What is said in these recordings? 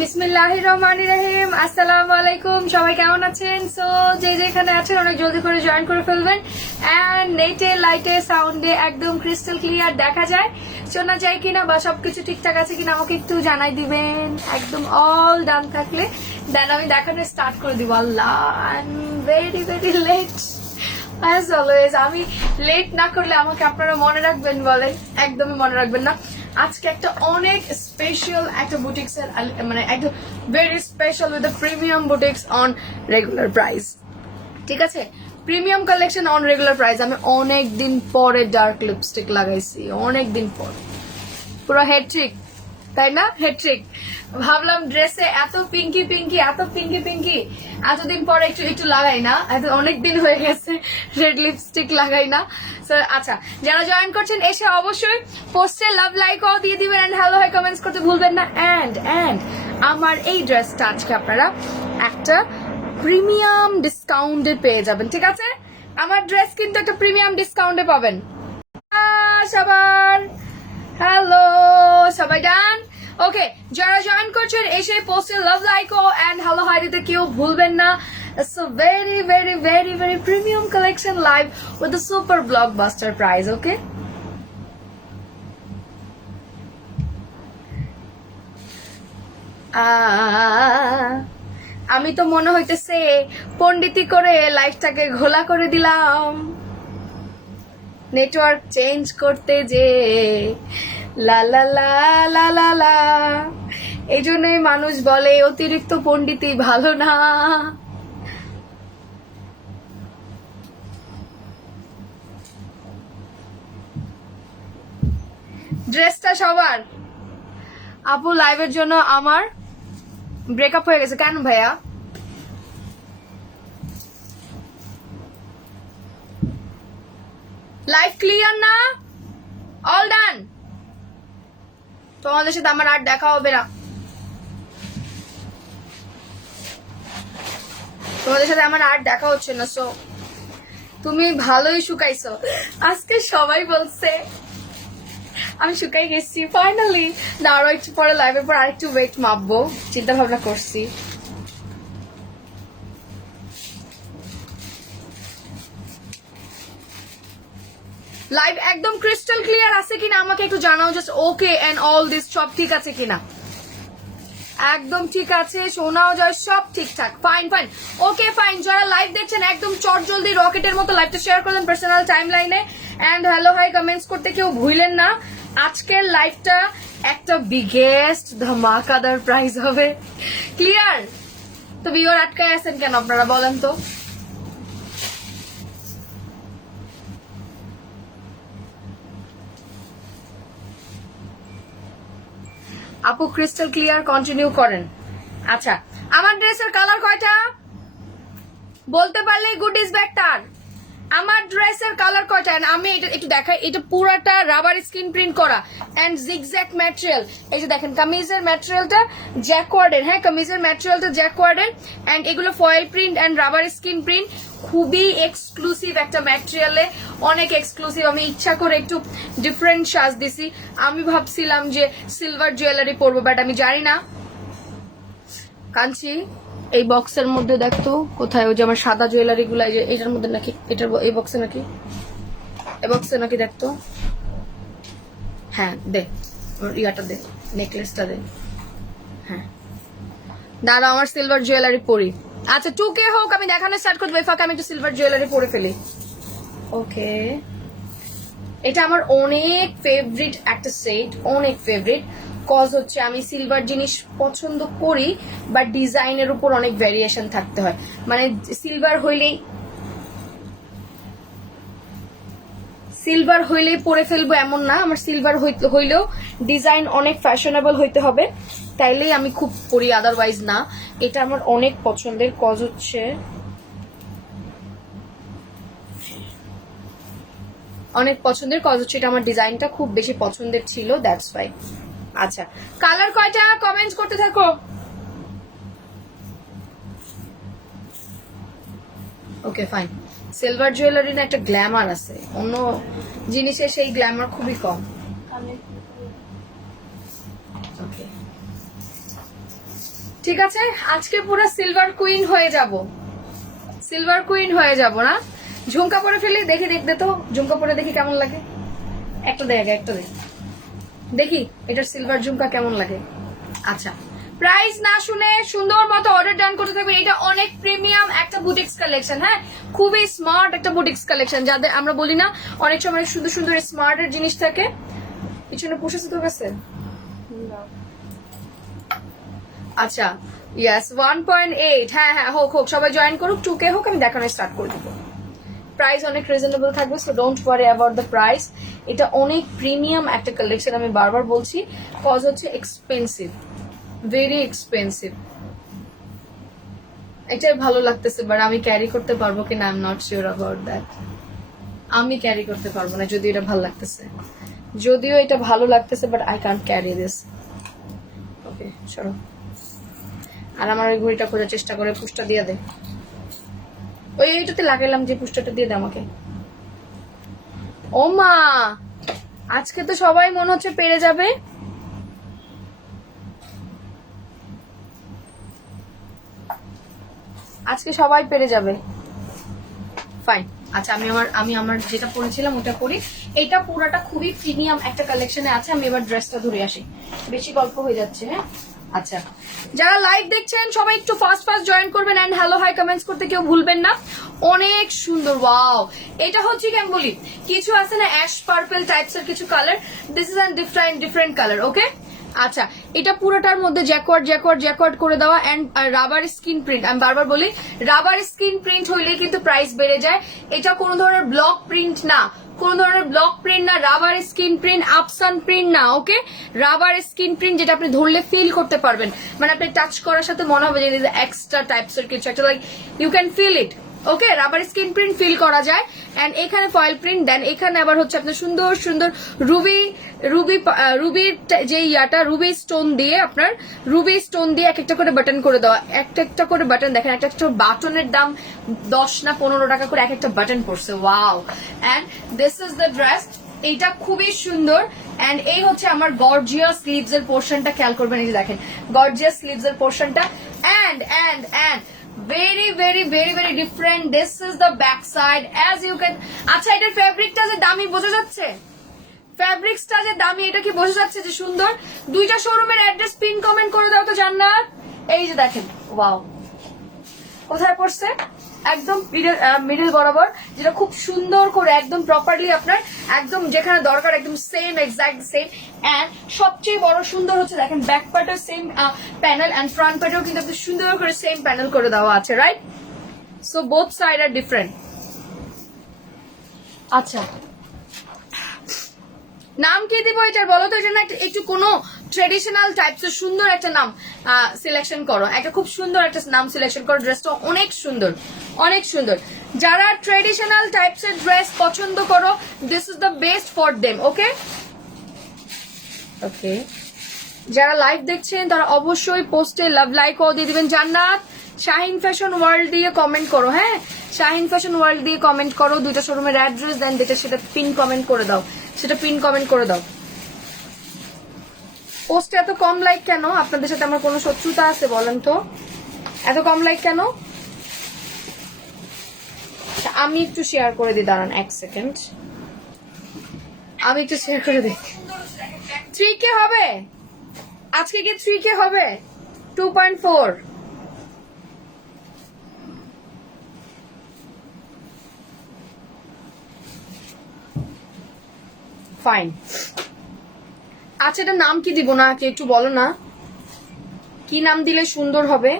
বিসমিল্লাহির রহমানির রহিম। আসসালামু আলাইকুম, সবাই কেমন আছেন? সো যে যেখানে আছেন অনেক জলদি করে জয়েন করে ফেলবেন। এন্ড নেটে লাইটে সাউন্ডে একদম ক্রিস্টাল ক্লিয়ার দেখা যায়, শোনা যায় কিনা বা সবকিছু ঠিকঠাক আছে কিনা আমাকে একটু জানাই দিবেন। একদম অল ডান থাকলে দেন আমি দেখানো স্টার্ট করে দিব। আল্লাহ, I am very very late as always. আমি লেট না করলে আমাকে আপনারা মনে রাখবেন বলেন? একদমই মনে রাখবেন না। আজকে একটা অনেক স্পেশাল একটা বুটিক্স এর মানে একদম very special with premium boutiques on regular price. ঠিক আছে, premium collection on regular price. আমি অনেক দিন পরে ডার্ক লিপস্টিক লাগাইছি, অনেক দিন পর, পুরো হেডট্রিক, তাই না? হেডট্রিক। ভাবলাম ড্রেসে এত পিঙ্কি পিঙ্কি এতদিন পরে একটু একটু লাগাই না, এত অনেকদিন হয়ে গেছে রেড লিপস্টিক লাগাই না। আচ্ছা, যারা জয়েন করছেন এসে অবশ্যই পোস্টে লাভ লাইকও দিয়ে দিবেন এন্ড হ্যালো হাই কমেন্টস করতে ভুলবেন না। এন্ড আমার এই ড্রেসটা আজকে আপনারা একটা প্রিমিয়াম ডিসকাউন্টে পেয়ে যাবেন। ঠিক আছে, আমার ড্রেস কিন্তু একটা প্রিমিয়াম ডিসকাউন্টে পাবেন। সবার হ্যালো, সবাই ডান? ওকে, যারা জয়েন করছেন এসে পোস্টে লাভ লাইকো এন্ড হ্যালো হাই দিতে কেউ ভুলবেন না। It's a very very very very premium collection live with a super blockbuster price. Okay, আমি তো মনে হইতেছে পণ্ডিতি করে লাইফটাকে ঘোলা করে দিলাম, নেটওয়ার্ক চেঞ্জ করতে যে লা লা লা লা লা লা। এই জন্যই মানুষ বলে অতিরিক্ত পণ্ডিতি ভালো না। ড্রেসটা সবার। আপু লাইভের জন্য আমার ব্রেকআপ হয়ে গেছে কেন ভাইয়া? লাইভ ক্লিয়ার না? All done? তোমাদের সাথে আমার আর দেখা হবে না, তোমাদের সাথে আমার আর দেখা হচ্ছে না। সো তুমি ভালোই শুকাইছো। আজকে সবাই বলছে আমি শুকাই গেছি ফাইনালি। না, আরো একটু পরে লাইভের পর আরেকটু ওয়েট মাপবো, চিন্তা ভাবনা করছি। লাইভ একদম ক্রিস্টাল ক্লিয়ার আছে কিনা আমাকে একটু জানাও, just okay and all this সব ঠিক আছে কিনা। একদম ঠিক আছে, শোনাও যায়, সব ঠিকঠাক, ফাইন ফাইন, ওকে ফাইন। যারা লাইভ দেখছেন একদম চট জলদি রকেটের মতো লাইভটা শেয়ার করলেন পার্সোনাল টাইম লাইনে এন্ড হ্যালো হাই কমেন্টস করতে কেউ ভুলেন না। আজকের লাইভটা একটা বিগেস্ট ধামাকাদার প্রাইজ হবে। ক্লিয়ার তো? ভিউয়ার আটকায় আছেন কেন আপনারা বলেন তো? আপু ক্রিস্টাল ক্লিয়ার, কন্টিনিউ করেন। আচ্ছা, আমার ড্রেসের কালার কয়টা বলতে পারলে গুড ইজ বেটার। আমার ড্রেসের কালার কয়টা? আমি এটা একটু দেখাই। এটা পুরাটা রাবার স্ক্রিন প্রিন্ট করা এন্ড জিগজ্যাগ ম্যাটেরিয়াল। এই যে দেখেন কামিজের ম্যাটেরিয়ালটা জ্যাকওয়ার্ডের, হ্যাঁ কামিজের ম্যাটেরিয়ালটা জ্যাকওয়ার্ডের এন্ড এগুলো foil print and rubber screen print. খুবই এক্সক্লুসিভ একটা ম্যাটেরিয়ালে, অনেক এক্সক্লুসিভ। আমি ইচ্ছা করে একটু ডিফারেন্ট সাজ দিছি। আমি ভাবছিলাম যে সিলভার জুয়েলারি পরবো, বাট আমি জানি না। কাঞ্চি এই বক্সের মধ্যে দেখতো কোথায়, ওই যে আমার সাদা জুয়েলারি গুলা এটার মধ্যে নাকি, এটার এই বক্সে নাকি, এই বক্সে নাকি দেখতো। হ্যাঁ দে, ইয়াটা দে, নেকলেসটা দে। হ্যাঁ দাঁড়া, আমার সিলভার জুয়েলারি পরি। আচ্ছা 2K হোক, আমি দেখানো স্টার্ট করবো। ফাঁকা আমি একটু সিলভার জুয়েলারি পরে ফেলি। ওকে, এটা আমার অনেক ফেভারিট একটা সেট, অনেক ফেভারিট। কজ হচ্ছে আমি সিলভার জিনিস পছন্দ করি, বাট ডিজাইনের উপর অনেক ভ্যারিয়েশন থাকতে হয়। মানে সিলভার হইলেই পরে ফেলবো এমন না, আমার সিলভার হইলেও ডিজাইন অনেক ফ্যাশনেবল হইতে হবে, তাইলেই আমি খুব পরি, আদারওয়াইজ না। এটা আমার অনেক পছন্দের, কজ হচ্ছে এটা আমার ডিজাইনটা খুব বেশি পছন্দের ছিল, দ্যাটস ওয়াই। আচ্ছা, কালার কয়টা কমেন্টস করতে থাকো। Okay fine. সিলভার জুয়েলারি না একটা গ্ল্যামার আছে, অন্য জিনিসের সেই গ্ল্যামার খুবই কম। ওকে ঠিক আছে, আজকে পুরো সিলভার কুইন হয়ে যাব, সিলভার কুইন হয়ে যাব না? ঝুমকা পরে ফেলি, দেখি দেখতে তো, ঝুমকা পরে দেখি কেমন লাগে। একটা দে আগে, একটা দে দেখি এটার সিলভার ঝুমকা কেমন লাগে। আচ্ছা, প্রাইস না শুনে সুন্দর মতো অর্ডার ডান করতে থাকবেন। এটা অনেক প্রিমিয়াম একটা বুটিক্স কালেকশন, হ্যাঁ খুবই স্মার্ট একটা বুটিক্স কালেকশন, যাদের আমরা বলি না অনেক সময় সুন্দর সুন্দর স্মার্ট এর জিনিস থাকে। পিছনে পুষেছে তোর কাছে? আচ্ছা, ইয়েস 1.8, হ্যাঁ হ্যাঁ হোক হোক, সবাই জয়েন করুক, 2K হোক, আমি দেখানো স্টার্ট করে দিব। প্রাইস অনেক রিজনেবল থাকবে, so don't worry about the price. এটা অনেক প্রিমিয়াম একটা কালেকশন, আমি বারবার বলছি, কজ হচ্ছে এক্সপেন্সিভ, ভেরি এক্সপেন্সিভ। এটাই ভালো লাগতেছে, বাট আমি ক্যারি করতে পারবো কিনা I am not sure about that. আমি ক্যারি করতে পারবো না, যদিও এটা ভালো লাগতেছে, যদিও এটা ভালো লাগতেছে, but I can't carry this. Okay sorry. আর আমার ওই ঘড়িটা খোঁজার চেষ্টা করে, পুষটা দিয়ে দে। ওই এইটাতে লাগাইলাম যে পুষটাটা দিয়ে দে আমাকে। ও মা, আজকে তো সবাই মনে হচ্ছে পেরে যাবে। আজকে সবাই পেরে যাবে, ফাইন। আচ্ছা, আমি আমার যেটা পরেছিলাম ওটা পরি। এটা পুরাটা খুবই প্রিমিয়াম একটা কালেকশনে আছে। আমি এবার ড্রেসটা ধরে আসি, বেশি গল্প হয়ে যাচ্ছে। হ্যাঁ আচ্ছা, যারা লাইভ দেখছেন সবাই একটু ফাস্ট ফাস্ট জয়েন করবেন, এন্ড হ্যালো হাই কমেন্টস করতে কেউ ভুলবেন না। অনেক সুন্দর, ওয়াও। এটা হচ্ছে কি আমি বলি, কিছু আছে না অ্যাশ পার্পল টাইপস এর কিছু colour, this is different colour. Okay আচ্ছা, এটা পুরোটার মধ্যে জ্যাকওয়ার্ড করে দেওয়া এন্ড রাবার স্কিন প্রিন্ট। আমি বারবার বলি, রাবার স্কিন প্রিন্ট হইলে কিন্তু প্রাইস বেড়ে যায়। এটা কোনো ধরনের ব্লক প্রিন্ট না, কোন ধরনের ব্লক প্রিন্ট না, রাবার স্কিন প্রিন্ট, আপসান প্রিন্ট না। ওকে, রাবার স্কিন প্রিন্ট, যেটা আপনি ধরলে ফিল করতে পারবেন, মানে আপনি টাচ করার সাথে মনে হবে যে এক্সট্রা টাইপস এর কিছু একটা, like you can feel it. Okay, rubber skin print feel করা যায়। এন্ড এখানে ফয়েল প্রিন্ট, দেন এখানে আবার হচ্ছে আপনার সুন্দর সুন্দর রুবির যে ইয়াটা, রুবি স্টোন দিয়ে এক একটা করে বাটন করে দেওয়া, একটা করে বাটন। দেখেন একটা একটা বাটনের দাম 10 না 15 টাকা করে এক একটা বাটন পড়ছে, wow. And this is the dress, এইটা খুবই সুন্দর। এন্ড এই হচ্ছে আমার গর্জিয়াস স্লিভস এর পোর্শনটা, খেয়াল করবেন, এই যে দেখেন গর্জিয়াস স্লিভস এর পোর্শনটা। And very different. This is the back side, as you can. আচ্ছা, এটার ফেব্রিকটা যে দামি বোঝা যাচ্ছে, ফেব্রিক্সটা যে দামি, এটা কি বোঝা যাচ্ছে যে সুন্দর? দুইটা শোরুমের অ্যাড্রেস পিন কমেন্ট করে দাও তো জান্নাত। এই যে দেখেন, ওয়াও, কোথায় পড়ছে? একদম মিডল বরাবর, যেটা খুব সুন্দর করে একদম প্রপারলি আপনার একদম যেখানে দরকার একদম সেম, এক্সাক্ট সেম। এন্ড সবচেয়ে বড় সুন্দর হচ্ছে দেখেন ব্যাক পার্টের সেম প্যানেল, এন্ড ফ্রন্ট পার্টেও কিন্তু আপনি সুন্দর করে সেম প্যানেল করে দেওয়া আছে, রাইট? সো বোথ সাইড আর ডিফারেন্ট। আচ্ছা, নাম কি দিব এটার বলো তো? এটা না একটু কোনো ট্রেডিশনাল টাইপস এর সুন্দর একটা নাম সিলেকশন করো, একটা খুব সুন্দর একটা নাম সিলেকশন করো। ড্রেসটা অনেক সুন্দর, অনেক সুন্দর। যারা ট্রেডিশনাল টাইপস এর ড্রেস পছন্দ করো, this is the best for them. Okay okay, যারা লাইভ দেখছেন তারা অবশ্যই পোস্টে লাভ লাইক ও দিয়ে দিবেন। জান্নাত শাহিন ফ্যাশন ওয়ার্ল্ড দিয়ে কমেন্ট করো, হ্যাঁ শাহিন ফ্যাশন ওয়ার্ল্ড দিয়ে কমেন্ট করো, দুইটা শোরুমের অ্যাড্রেস, দেন সেটা পিন কমেন্ট করে দাও, সেটা পিন কমেন্ট করে দাও। পোস্টে এত কম লাইক কেন? আপনাদের সাথে আমার কোনো শত্রুতা আছে বলেন তো? এত কম লাইক কেন? আমি একটু শেয়ার করে দিই, দাঁড়ান 1 সেকেন্ড, আমি একটু শেয়ার করে দিই। 3K হবে আজকে, কি 3K হবে? 2.4। ফাইন। আচ্ছা, এটা নাম কি দিব না কি একটু বলো না, কি নাম দিলে সুন্দর হবে?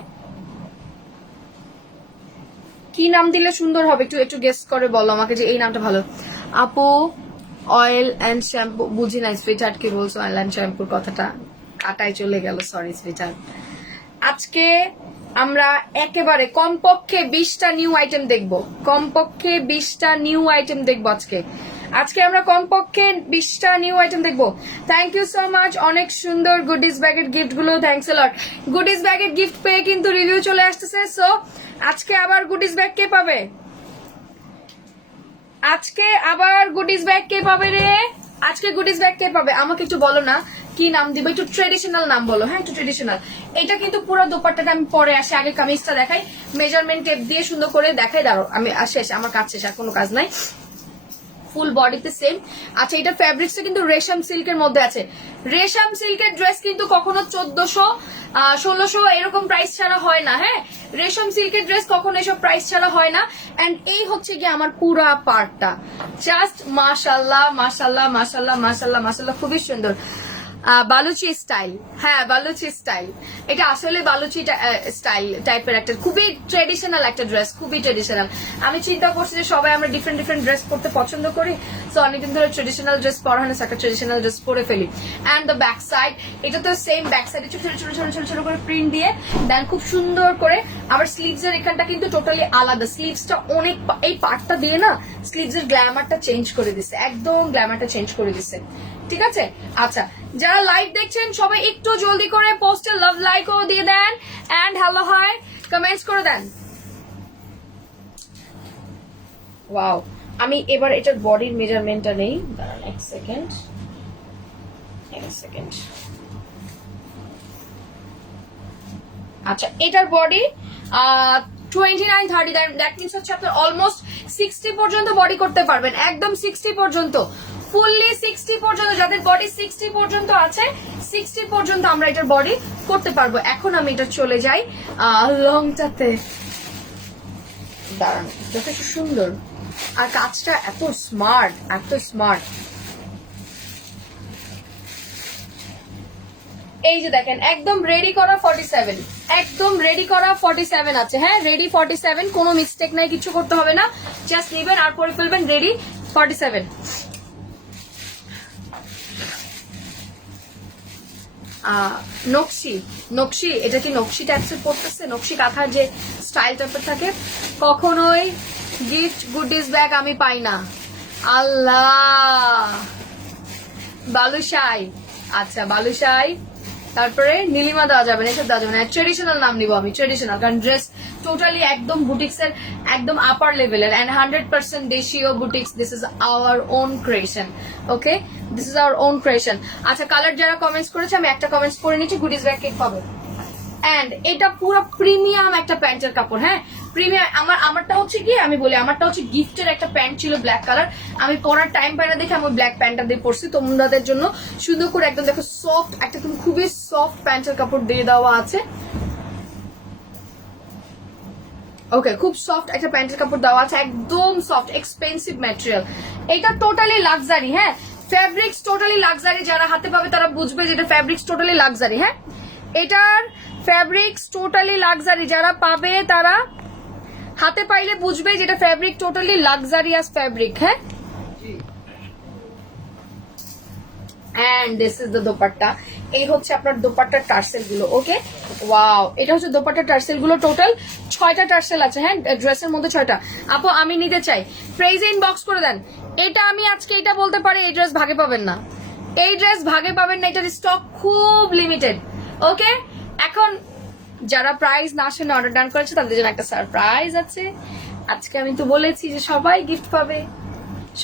কি নাম দিলে সুন্দর হবে? একটু গেস করে বলো আমাকে যে এই নামটা ভালো। আপু অয়েল এন্ড শ্যাম্পু, বুঝি না সুইটহার্ট কি বলছো? অয়েল এন্ড শ্যাম্পুর কথাটা কাটায় চলে গেল, সরি সুইটহার্ট। আজকে আমরা একেবারে কমপক্ষে 20টা নিউ আইটেম দেখবো, কমপক্ষে 20টা নিউ আইটেম দেখবো আজকে আমরা কমপক্ষে 20টা নিউ আইটেম দেখবো। থ্যাংক ইউ সো মাচ, অনেক সুন্দর গুডিস ব্যাগের গিফট গুলো, থ্যাংকস এ লট। গুডিস ব্যাগের গিফট পেয়ে কিন্তু রিভিউ চলে আসতেছে। সো আজকে আবার গুডিস ব্যাগ কে পাবে? আজকে আবার গুডিস ব্যাগ কে পাবে রে? আজকে গুডিস ব্যাগ কে পাবে আমাকে একটু বলো না। কি নাম দিব, একটু ট্রেডিশনাল নাম বলো। হ্যাঁ, একটু ট্রেডিশনাল। এটা কিন্তু পুরো দোপাট্টাটা আমি পরে আসি, আগে কামিজটা দেখাই, মেজারমেন্ট টেপ দিয়ে সুন্দর করে দেখাই। দাঁড়ো আমি শেষ, আমার কাজ শেষ, আর কোনো কাজ নাই। ফুল বডিতে সেম। আচ্ছা, এটা ফ্যাব্রিক্সটা কিন্তু রেশম সিল্কের মধ্যে আছে। রেশম সিল্কের ড্রেস কিন্তু কখনো 1400 1600 এরকম প্রাইস ছাড়া হয় না। হ্যাঁ, রেশম সিল্কের ড্রেস কখনো এসব প্রাইস ছাড়া হয় না। এন্ড এই হচ্ছে কি আমার পুরা পার্টটা, জাস্ট মাশাল্লাহ মাশাল্লাহ মাশাল্লাহ মাশাল্লাহ মাশাল্লাহ, খুবই সুন্দর। বালুচি স্টাইল, হ্যাঁ বালুচি স্টাইল। এটা আসলে বালুচি স্টাইল টাইপের একটা খুবই ট্রেডিশনাল একটা ড্রেস, খুবই ট্রেডিশনাল। আমি চিন্তা করছি যে সবাই আমরা ডিফারেন্ট ডিফারেন্ট ড্রেস পরতে পছন্দ করি, সো অনেকদিন ধরে ট্রেডিশনাল ড্রেস পরা হয় না, একটা ট্রেডিশনাল ড্রেস পরে ফেলি। অ্যান্ড দ্য ব্যাক সাইড, এটা তো সেম ব্যাক সাইডে ছোট ছোট ছোট ছোট ছোট ছোট করে প্রিন্ট দিয়ে দেন খুব সুন্দর করে। আবার স্লিভস এর এখানটা কিন্তু টোটালি আলাদা, স্লিভসটা অনেক, এই পার্টটা দিয়ে না স্লিভস এর গ্ল্যামারটা চেঞ্জ করে দিচ্ছে, একদম গ্ল্যামারটা চেঞ্জ করে দিচ্ছে। ঠিক আছে। আচ্ছা, যারা লাইভ দেখছেন সবাই একটু জলদি করে পোস্টে লাভ লাইকও দিয়ে দেন এন্ড হ্যালো হাই কমেন্টস করে দেন। ওয়াও, আমি এবার এটার বডির মেজারমেন্টটা নেই, দাঁড়ান এক সেকেন্ড। আচ্ছা, এটার বডি 29-30, দ্যাট মিনস হচ্ছে আপনার অলমোস্ট 60 পর্যন্ত বডি করতে পারবেন, একদম 60 পর্যন্ত, ফুললি 60 পর্যন্ত। যাদের বডি 60 পর্যন্ত আছে, 60 পর্যন্ত আমরা এটার বডি করতে পারবো। এখন আমি এটা চলে যাই লংটাতে, দাঁড়ান, যথেষ্ট সুন্দর আর কাজটা এত স্মার্ট, এত স্মার্ট। এই যে দেখেন, একদম রেডি করা 47, একদম রেডি করা 47 আছে। হ্যাঁ, রেডি 47, কোনো মিস্টেক নাই, কিছু করতে হবে না, জাস্ট নেবেন আর পরে ফেলবেন, রেডি 47। নকশি, এটা কি নকশি টাইপসের পড়তেছে? নকশি কাঁথার যে স্টাইল টাইপের থাকে, কখনোই গিফট গুডিস ব্যাগ আমি পাই না। আল্লাহ, বালুশাই, আচ্ছা বালুশাই, তারপরে নীলিমা দেওয়া যাবে না, এসব দেওয়া যাবে না। ট্রেডিশনাল নাম নিব আমি, ট্রেডিশনাল, কারণ ড্রেস টোটালি একদম বুটিক্স এর একদম আপার লেভেলের এন্ড 100% দেশীয় boutiques. This is our own creation, okay, this is our own creation. আচ্ছা, কালার যারা কমেন্টস করেছে, আমি একটা কমেন্টস পড়ে নিচ্ছি, গুডিস ব্যাগ কেক পাবে। এন্ড এটা পুরো প্রিমিয়াম একটা প্যান্টের কাপড়। হ্যাঁ, প্রিমিয়াম। আমারটা হচ্ছে কি, আমি বলি, আমারটা হচ্ছে গিফটের একটা প্যান্ট ছিল ব্ল্যাক কালার, আমি পরার টাইম পাই না দেখে আমি ব্ল্যাক প্যান্টটা দিয়ে পরছি। তোমাদের জন্য সুন্দর করে একদম দেখো সফট একটা, তুমি খুবই সফট প্যান্টের কাপড় দিয়ে দেওয়া আছে। ওকে, খুব সফট একটা প্যান্টের কাপড় দেওয়া আছে, একদম সফট, এক্সপেন্সিভ ম্যাটেরিয়াল। এটা টোটালি লাক্সারি। হ্যাঁ, ফ্যাব্রিক্স টোটালি লাক্সারি, যারা হাতে পাবে তারা বুঝবে যে এটা ফ্যাব্রিক্স টোটালি লাক্সারি। হ্যাঁ, এটার ফ্যাব্রিক্স টোটালি লাক্সারি, যারা পাবে তারা হাতে পাইলে বুঝবে যেটা ফ্যাব্রিক টোটালি লাক্সারিয়াস ফ্যাব্রিক। হ্যাঁ, and this is the dupatta. এই হচ্ছে আপনার দোপাট্টার টার্সেল গুলো। ওকে, ওয়াও, এটা হচ্ছে দোপাট্টার টার্সেল গুলো, টোটাল 6টা টার্সেল আছে। হ্যাঁ, ড্রেসের মধ্যে 6টা। আপু আমি নিতে চাই, প্রাইজে ইনবক্স করে দেন। এটা আমি আজকে এটা বলতে পারি, এই ড্রেস ভাগে পাবেন না, এই ড্রেস ভাগে পাবেন না, এটার স্টক খুব লিমিটেড। ওকে, এখন যারা প্রাইস না শুনে অর্ডার ডান করেছে তাদের জন্য একটা সারপ্রাইজ আছে। আজকে আমি তো বলেছি যে সবাই গিফট পাবে,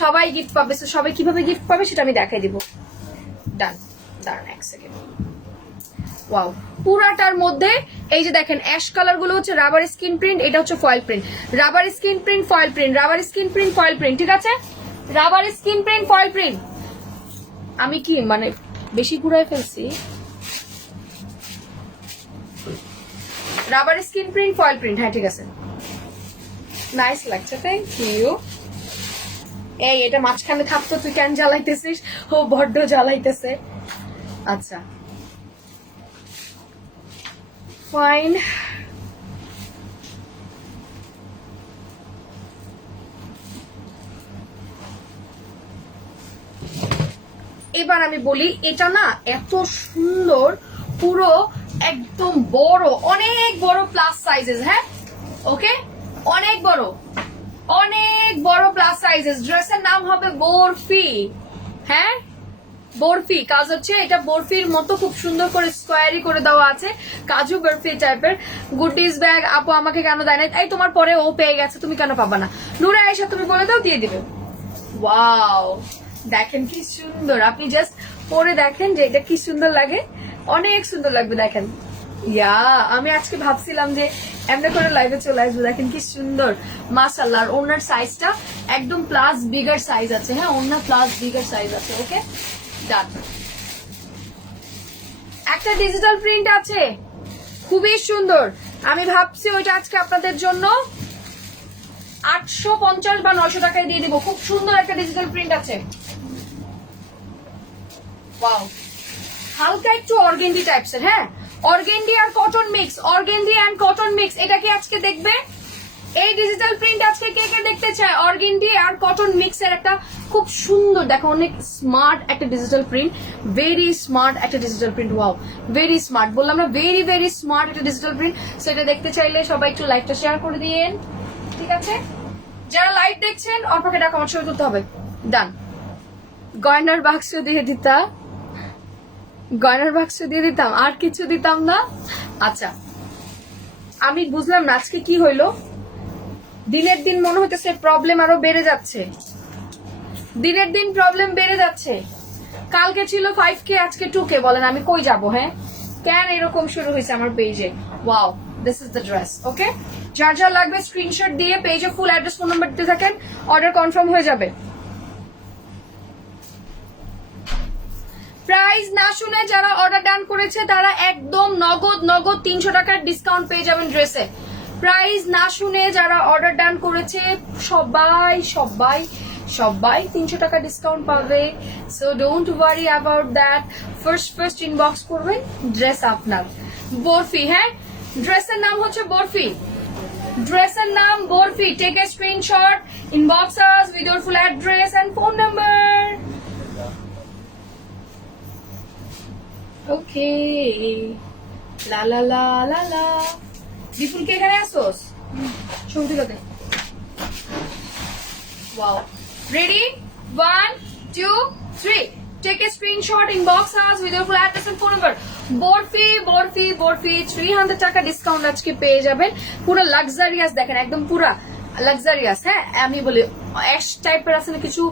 সবাই গিফট পাবে। তো সবাই কিভাবে গিফট পাবে সেটা আমি দেখাই দিব। ডান, দাঁড়ান এক সেকেন্ড। ওয়াও, পুরাটার মধ্যে এই যে দেখেন অ্যাশ কালার গুলো হচ্ছে রাবার স্কিন প্রিন্ট, এটা হচ্ছে foil print, rubber skin print foil print, rubber skin print foil print. ঠিক আছে, rubber skin print foil print. আমি কি মানে বেশি ঘুরাই ফেলছি? Rubber skin print foil print, হ্যাঁ ঠিক আছে, নাইস লাগছে, থ্যাংক ইউ। এই এটা মাঝখানে থাকতো, তুই কেন জ্বালাইতেছিস? ও বড্ড জ্বালাইতেছে। আচ্ছা ফাইন, এবার আমি বলি, এটা না এত সুন্দর, পুরো একদম বড়, অনেক বড় প্লাস সাইজেস। হ্যাঁ, ওকে, অনেক বড়, অনেক বড় প্লাস সাইজেস। ড্রেসের নাম হবে বরফি। হ্যাঁ, বরফি, কাজ হচ্ছে এটা বরফির মতো খুব সুন্দর করে স্কোয়ারি করে দেওয়া আছে, কাজু বরফি টাইপের। গুডিস ব্যাগ আপু আমাকে কেন দেয় না? এই তোমার পরে ও পেয়ে গেছে, তুমি কেন পাবা না? নুরা আয়েশা তুমি বলে দাও, দিয়ে দিবে। ওয়াও, দেখেন কি সুন্দর, আপনি জাস্ট পরে দেখেন যে এটা কি সুন্দর লাগে, অনেক সুন্দর লাগবে। দেখেন ইয়া, আমি আজকে ভাবছিলাম যে এমনি করে লাইভে চলে আসবো। দেখেন কি সুন্দর মাশাআল্লাহ। আর ওনার সাইজটা একদম প্লাস বিগার সাইজ আছে। হ্যাঁ, ওনার প্লাস বিগার সাইজ আছে। ওকে ডান। একটা ডিজিটাল প্রিন্ট আছে খুবই সুন্দর, আমি ভাবছি ওইটা আজকে আপনাদের জন্য 850 বা 900 টাকায় দিয়ে দিব। খুব সুন্দর একটা ডিজিটাল প্রিন্ট আছে। ওয়াও, হালকা একটু অর্গেন্ডি টাইপসের। হ্যাঁ, অর্গেন্ডি আর cotton mix, organdy and cotton mix. এটা কি আজকে দেখবে? এই ডিজিটাল প্রিন্ট আজকে কে কে দেখতে চায়? অর্গেন্ডি আর কটন মিক্স এর একটা খুব সুন্দর, দেখো অনেক স্মার্ট একটা ডিজিটাল প্রিন্ট, ভেরি স্মার্ট একটা digital print. Wow, very smart, বললাম না, ভেরি ভেরি স্মার্ট একটা ডিজিটাল প্রিন্ট। সেটা দেখতে চাইলে সবাই একটু লাইভটা শেয়ার করে দিয়েন, ঠিক আছে? যারা লাইভ দেখছেন অল্পকে টাকা আমার ছবি তুলতে হবে। ডান। গয়নার বাক্স দিয়ে দিতা, গয়নার বাক্স দিয়ে দিতাম, আর কিছু দিতাম না। আচ্ছা, আমি বুঝলাম না আজকে কি হইলো। দিনের দিন মনে হইতেছে প্রবলেম আরো বেড়ে যাচ্ছে, দিনের দিন প্রবলেম বেড়ে যাচ্ছে। কালকে ছিল 5K, আজকে 2K। বলেন আমি কই যাব? হ্যাঁ, কেন এরকম শুরু হয়েছে আমার পেজে? Wow, this is the dress. Okay, যার যা লাগবে স্ক্রিনশট দিয়ে পেজে ফুল অ্যাড্রেস, ফোন নাম্বার দিতে থাকেন, অর্ডার কনফার্ম হয়ে যাবে। প্রাইস না শুনে যারা অর্ডার ডান করেছে তারা একদম নগদ নগদ 300 টাকার ডিসকাউন্ট পেয়ে যাবেন ড্রেসে। প্রাইস না শুনে যারা অর্ডার ডান করেছে সবাই সবাই সবাই 300 টাকা ডিসকাউন্ট পাবে। So don't worry about that. First inbox করবেন, ড্রেস আপনার। বরফি, হ্যাঁ, ড্রেসের নাম হচ্ছে বরফি, ড্রেসের নাম Barfi. Take a screenshot, inbox us with your full address and phone number. Okay, লা লা লা লা লা। বিপুল কে এখানে আসোস? ছবি তুলে। Wow, ready? 1 2 3। Take a screenshot, inbox us with your full address and phone number. Barfi barfi barfi 300 টাকা ডিসকাউন্ট আজকে পেয়ে যাবেন। পুরো লাক্সারিয়াস, দেখেন একদম পুরা লাক্সারিয়াস। হ্যাঁ, আমি বলি অ্যাশ টাইপের আছে না কিছু,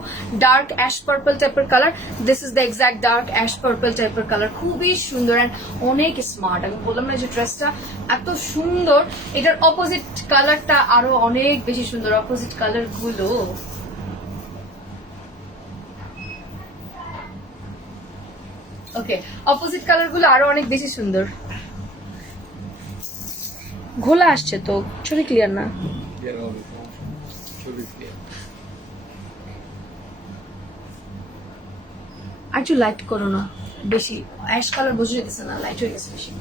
ডার্ক অ্যাশ পার্পল টাইপের colour. This is the exact dark ash purple টাইপের কালার। খুবই সুন্দর এন্ড অনেক স্মার্ট। আমি বললাম না যে ড্রেসটা এত সুন্দর, এটার অপোজিট কালারটা আরো অনেক বেশি সুন্দর। অপোজিট কালার গুলো ওকে, অপোজিট কালার গুলো আরো অনেক বেশি সুন্দর। ঘোলা আসছে তো, ছবি ক্লিয়ার না। আর একটু লাইট করো না, বেশি অ্যাশ কালার বোঝা যেতেছে না, লাইট হয়ে গেছে বেশি।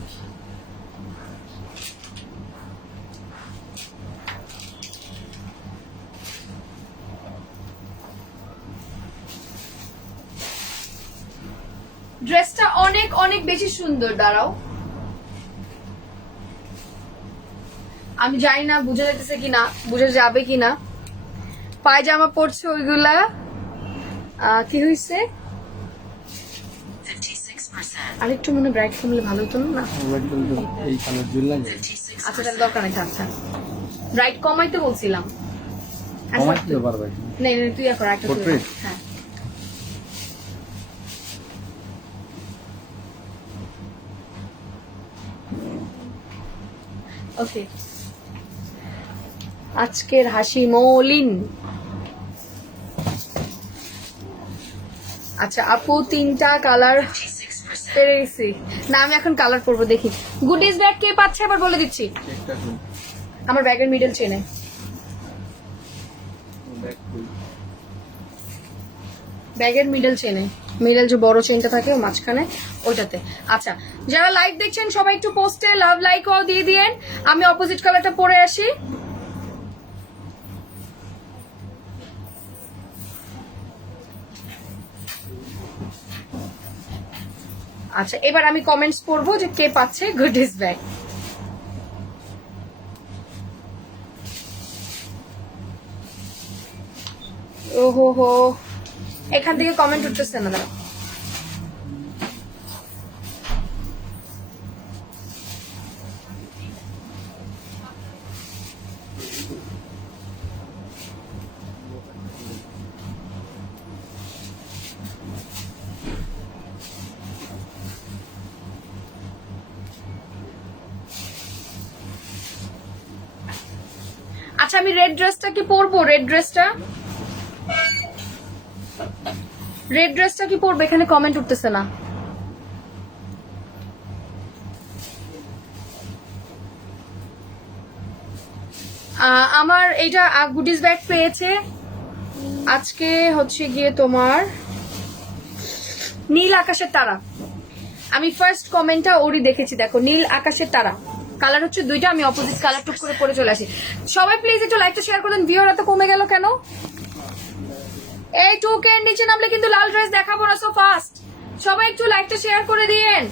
ড্রেসটা অনেক অনেক বেশি সুন্দর। দাঁড়াও, আমি জানি না বুঝে যেতেছে কিনা, বুঝে যাবে কিনা। পায়জামা পড়ছে ওইগুলা কি হয়েছে? আরেকটু মনে ব্রাইট কমলে ভালো হতো না? আচ্ছা, তাহলে দরকার নেই, থাক থাক। ব্রাইট কমাইতে বলছিলাম। নেই তুই এখন একটা। হ্যাঁ, ওকে। আজকের হাসি মৌলিন। আচ্ছা আপু, 3টা কালার পেরে গেছি না, আমি এখন কালার পরবো। দেখি গুডিজ ব্যাগ কে পাচ্ছে আবার বলে দিচ্ছি। আমার ব্যাগের মিডল চেনে, ব্যাগের মিডল চেনে, মিডল যে বড় চেনটা থাকে মাঝখানে ওইটাতে। আচ্ছা, যারা লাইভ দেখছেন সবাই একটু পোস্টে লাভ লাইক দিয়ে দিয়েন। আমি অপোজিট কালারটা পরে আসি। আচ্ছা, এবার আমি কমেন্টস পড়বো যে কে পাচ্ছে গুডিজ ব্যাগ। ওহো হো, এখান থেকে কমেন্ট উঠতেছে না। দাঁড়া, আচ্ছা আমি রেড ড্রেসটা কি পরবো? রেড ড্রেসটা কি পরবো? এখানে কমেন্ট উঠতেছে না। আমার এইটা গুডিজ ব্যাগ পেয়েছে আজকে হচ্ছে গিয়ে তোমার নীল আকাশের তারা। আমি ফার্স্ট কমেন্টটা ওরই দেখেছি, দেখো নীল আকাশের তারা। কালার হচ্ছে দুইটা, আমি অপোজিট কালার টুক করে পরে চলে আসি। সবাই প্লিজ একটু লাইকটা শেয়ার করুন। ভিউয়ার এত কমে গেল কেন? এই 2K এর নিচে নামলে কিন্তু লাল ড্রেস দেখাবো না সো ফাস্ট। সবাই একটু লাইকটা শেয়ার করে দিয়েন।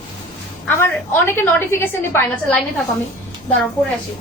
আমার অনেকে নোটিফিকেশনই পায় না। আচ্ছা লাইনে থাকো, আমি দাঁড়াও পরে আসি।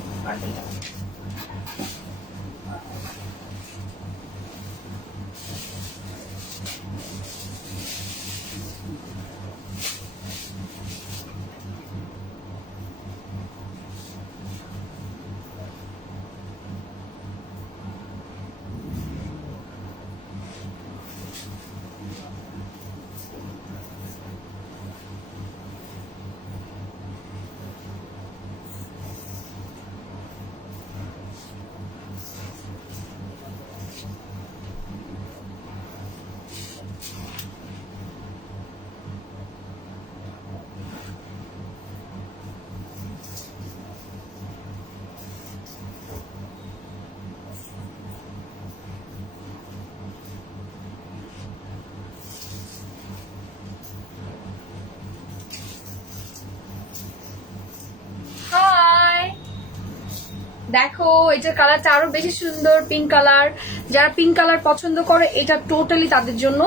দেখো এটার কালারটা আরো বেশি সুন্দর, পিঙ্ক কালার। যারা পিঙ্ক কালার পছন্দ করে এটা টোটালি তাদের জন্য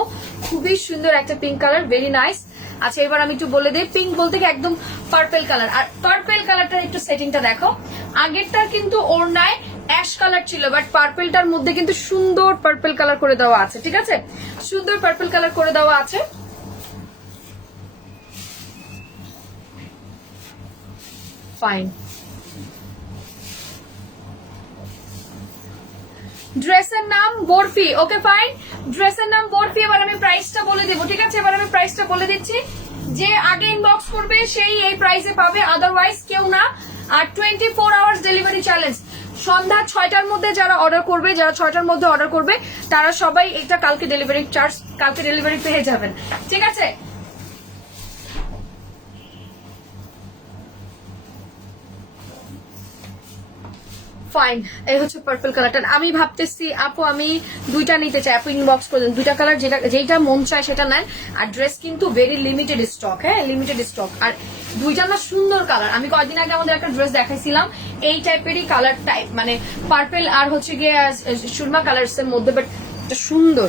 খুবই সুন্দর একটা পিঙ্ক কালার, ভেরি নাইস। আচ্ছা এবার আমি একটু বলে দিই, পিঙ্ক বলতে কি একদম পার্পল কালার। আর পার্পল কালারটার একটু সেটিংটা দেখো। আগেরটা কিন্তু ওড়নায় অ্যাশ কালার ছিল, বাট পার্পলটার মধ্যে কিন্তু সুন্দর পার্পল কালার করে দেওয়া আছে। ঠিক আছে, সুন্দর পার্পল কালার করে দেওয়া আছে। ফাইন। ড্রেসের নাম বরফি। ওকে ফাইন, ড্রেসের নাম বরফি। এবার আমি প্রাইসটা বলে দেবো। ঠিক আছে, এবার আমি প্রাইসটা বলে দিচ্ছি। যে আগে ইনবক্স করবে সেই এই প্রাইসে পাবে, আদারওয়াইজ কেউ না। আর 24 আওয়ার্স ডেলিভারি চ্যালেঞ্জ। সন্ধ্যা 6টার মধ্যে যারা অর্ডার করবে, যারা 6টার মধ্যে অর্ডার করবে তারা সবাই এটা কালকে ডেলিভারি চার্জ, কালকে ডেলিভারি পেয়ে যাবেন। ঠিক আছে, ফাইন। এই হচ্ছে পার্পল কালারটা। আমি ভাবতেছি আপু আমি দুইটা নিতে চাই, আপু ইনবক্স করবেন দুইটা কালার, যেটা মন চায় সেটা নেন। আর ড্রেস কিন্তু ভেরি লিমিটেড স্টক, হ্যাঁ লিমিটেড স্টক। আর দুইটা না সুন্দর কালার। আমি কয়েকদিন আগে আমাদের একটা ড্রেস দেখাইছিলাম এই টাইপেরই কালার টাইপ, মানে পার্পল আর হচ্ছে গিয়ে সুরমা কালার্স এর মধ্যে, বাট সুন্দর,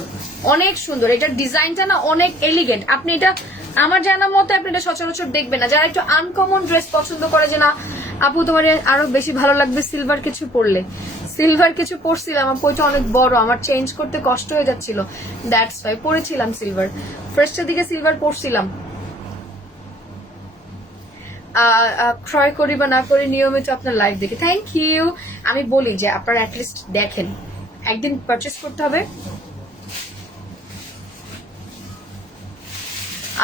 অনেক সুন্দর। এটার ডিজাইনটা না অনেক এলিগেন্ট। আপনি এটা আমার জানার মতো আপনি এটা সচরাচর দেখবেন না। যারা একটু আনকমন ড্রেস পছন্দ করে, যে না আপু তোমার আরো বেশি ভালো লাগবে সিলভার কিছু পরলে, সিলভার কিছু পরছিলাম, আমার পইটা অনেক বড়, আমার চেঞ্জ করতে কষ্ট হয়ে যাচ্ছিল, দ্যাটস ওয়াই পরেছিলাম সিলভার। ফার্স্টের দিকে সিলভার পরছিলাম। ক্রয় করি বা না করি নিয়মিত আপনার লাইভ দেখে, থ্যাংক ইউ। আমি বলি যে আপনারা অ্যাটলিস্ট দেখেন, একদিন পারচেস করতে হবে।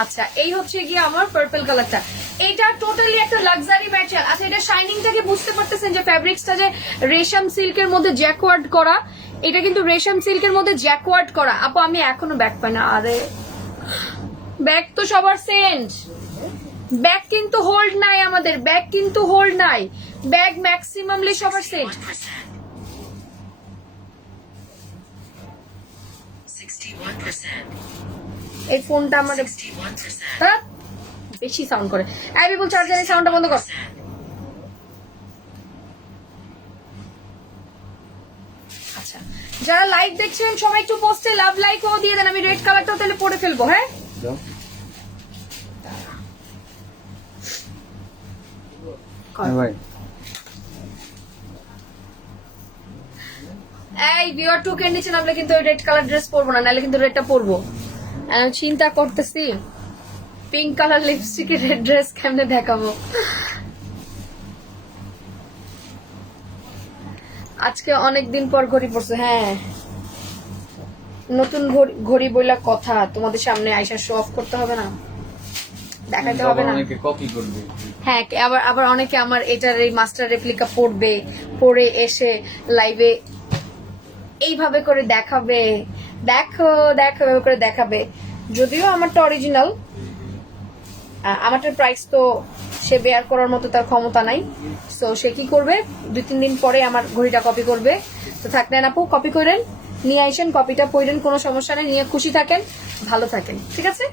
আচ্ছা এই হচ্ছে গিয়ে আমার পার্পল কালারটা। এটা টোটালি একটা লাক্সারি ম্যাটেরিয়াল। আচ্ছা এটা শাইনিংটাকে বুঝতে পারতেছেন যে ফ্যাব্রিক্সটা যে রেশম সিল্কের মধ্যে জ্যাকওয়ার্ড করা, এটা কিন্তু রেশম সিল্কের মধ্যে জ্যাকওয়ার্ড করা। আপু আমি এখনো ব্যাগ পাই না। আরে ব্যাগ তো সবার সেন্ট, ব্যাগ কিন্তু হোল্ড নাই, আমাদের ব্যাগ কিন্তু হোল্ড নাই, ব্যাগ ম্যাক্সিমামলি সবার সেন্ট। এই ফোনটা আমার বেশি সাউন্ড করে। আইবি বল চার্জারের সাউন্ডটা বন্ধ কর। আচ্ছা যারা লাইভ দেখছেন সবাই একটু পোস্টে লাভ লাইক ও দিয়ে দেন। আমি রেড কালারটাও তাহলে পরে ফেলবো। হ্যাঁ ভাই, এই ভিউয়ার 2K এর নিচে নামলে কিন্তু রেড কালার ড্রেস পরবো না, নাহলে কিন্তু রেডটা পরবো। আমি চিন্তা করতেছি পিঙ্ক কালার লিপস্টিকের রেড ড্রেস কেমনে দেখাবো। আজকে অনেকদিন পর ঘড়ি পড়ছে। হ্যাঁ নতুন ঘড়ি বইলা কথা, তোমাদের সামনে আইসা শো অফ করতে হবে না, দেখাইতে হবে না। কপি করবে। হ্যাঁ, আবার আবার অনেকে আমার এটার এই মাস্টার রেপ্লিকা পড়বে, পড়ে এসে লাইভে এইভাবে করে দেখাবে, দেখো দেখো এভাবে করে দেখাবে। যদিও আমারটা অরিজিনাল, আমারটার প্রাইস তো সে বেয়ার করার মতো তার ক্ষমতা নাই। সো সে কি করবে, 2-3 দিন পরে আমার ঘড়িটা কপি করবে। তো থাকলেন আপু, কপি করেন, নিয়ে আসেন, কপিটা পড়েন, কোনো সমস্যা নেই, নিয়ে খুশি থাকেন, ভালো থাকেন, ঠিক আছে।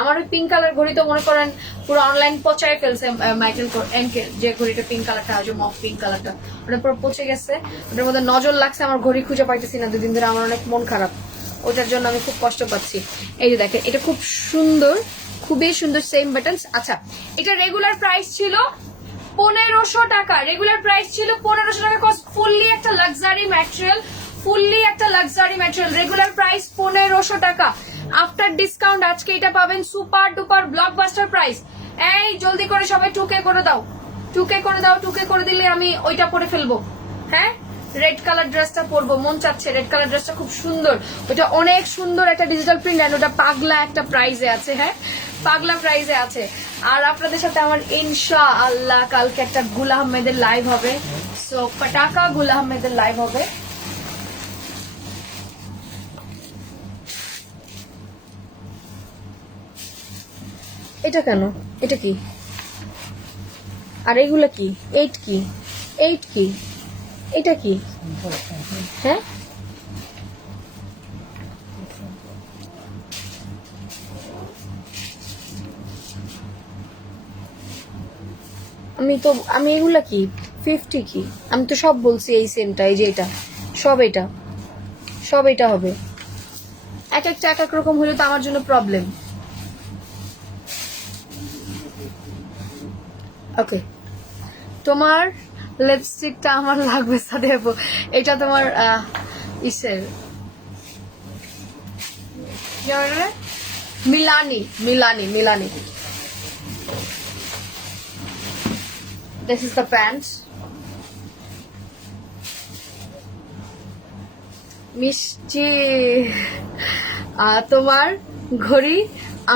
আমার ওই পিঙ্ক কালার ঘড়ি তো মনে করেন পুরো অনলাইন পচায় ফেলছে মাইকেল এনকে, যে ঘড়িটা পিঙ্ক কালারটা, যে মফ পিঙ্ক কালারটা, ওটা পুরো পচে গেছে। ওটার মধ্যে নজর লাগছে, আমার ঘড়ি খুঁজে পাইতেছি না 2 দিন ধরে, আমার অনেক মন খারাপ, ওটার জন্য আমি খুব কষ্ট পাচ্ছি। এই যে দেখেন, এটা খুব সুন্দর, খুবই সুন্দর, সেম বাটনস। আচ্ছা, এটা রেগুলার প্রাইস ছিল 1500 টাকা, রেগুলার প্রাইস ছিল 1500 টাকা। কস্ট ফুললি একটা লাক্সারি ম্যাটেরিয়াল, ফুললি একটা লাক্সারি ম্যাটেরিয়াল, রেগুলার প্রাইস 1500 টাকা। আফটার ডিসকাউন্ট আজকে এটা পাবেন সুপার ডুপার ব্লকবাস্টার প্রাইস। এই জলদি করে সবাই টুকে করে দাও, টুকে করে দাও, টুকে করে দিলে আমি ওইটা পরে ফেলবো। হ্যাঁ, রেড কালার ড্রেসটা পরবো, মন চাচ্ছে, রেড কালার ড্রেসটা খুব সুন্দর, ওটা অনেক সুন্দর একটা ডিজিটাল প্রিন্ট, এন্ড ওটা পাগলা একটা প্রাইজে আছে। হ্যাঁ, পাগলা প্রাইজে আছে। আর আপনাদের সাথে আমার ইনশাআল্লাহ কালকে একটা গুল আহমেদের লাইভ হবে, সো পটাকা গুল আহমেদের লাইভ হবে। এটা কেন, এটা কি, আর এগুলো কি, 8 কি, 8 কি, এটা কি? হ্যাঁ, আমি এগুলা কি 50 কি, আমি তো সব বলছি এই সেমটা, এই যে এটা সব, এটা সব এটা হবে। এক একটা এক এক রকম হলে তো আমার জন্য প্রবলেম। ওকে, তোমার লিপস্টিকটা আমার লাগবে সাদেব, এটা তোমার ইসের Milani, Milani, Milani. This is the pants. মিষ্টি, তোমার ঘড়ি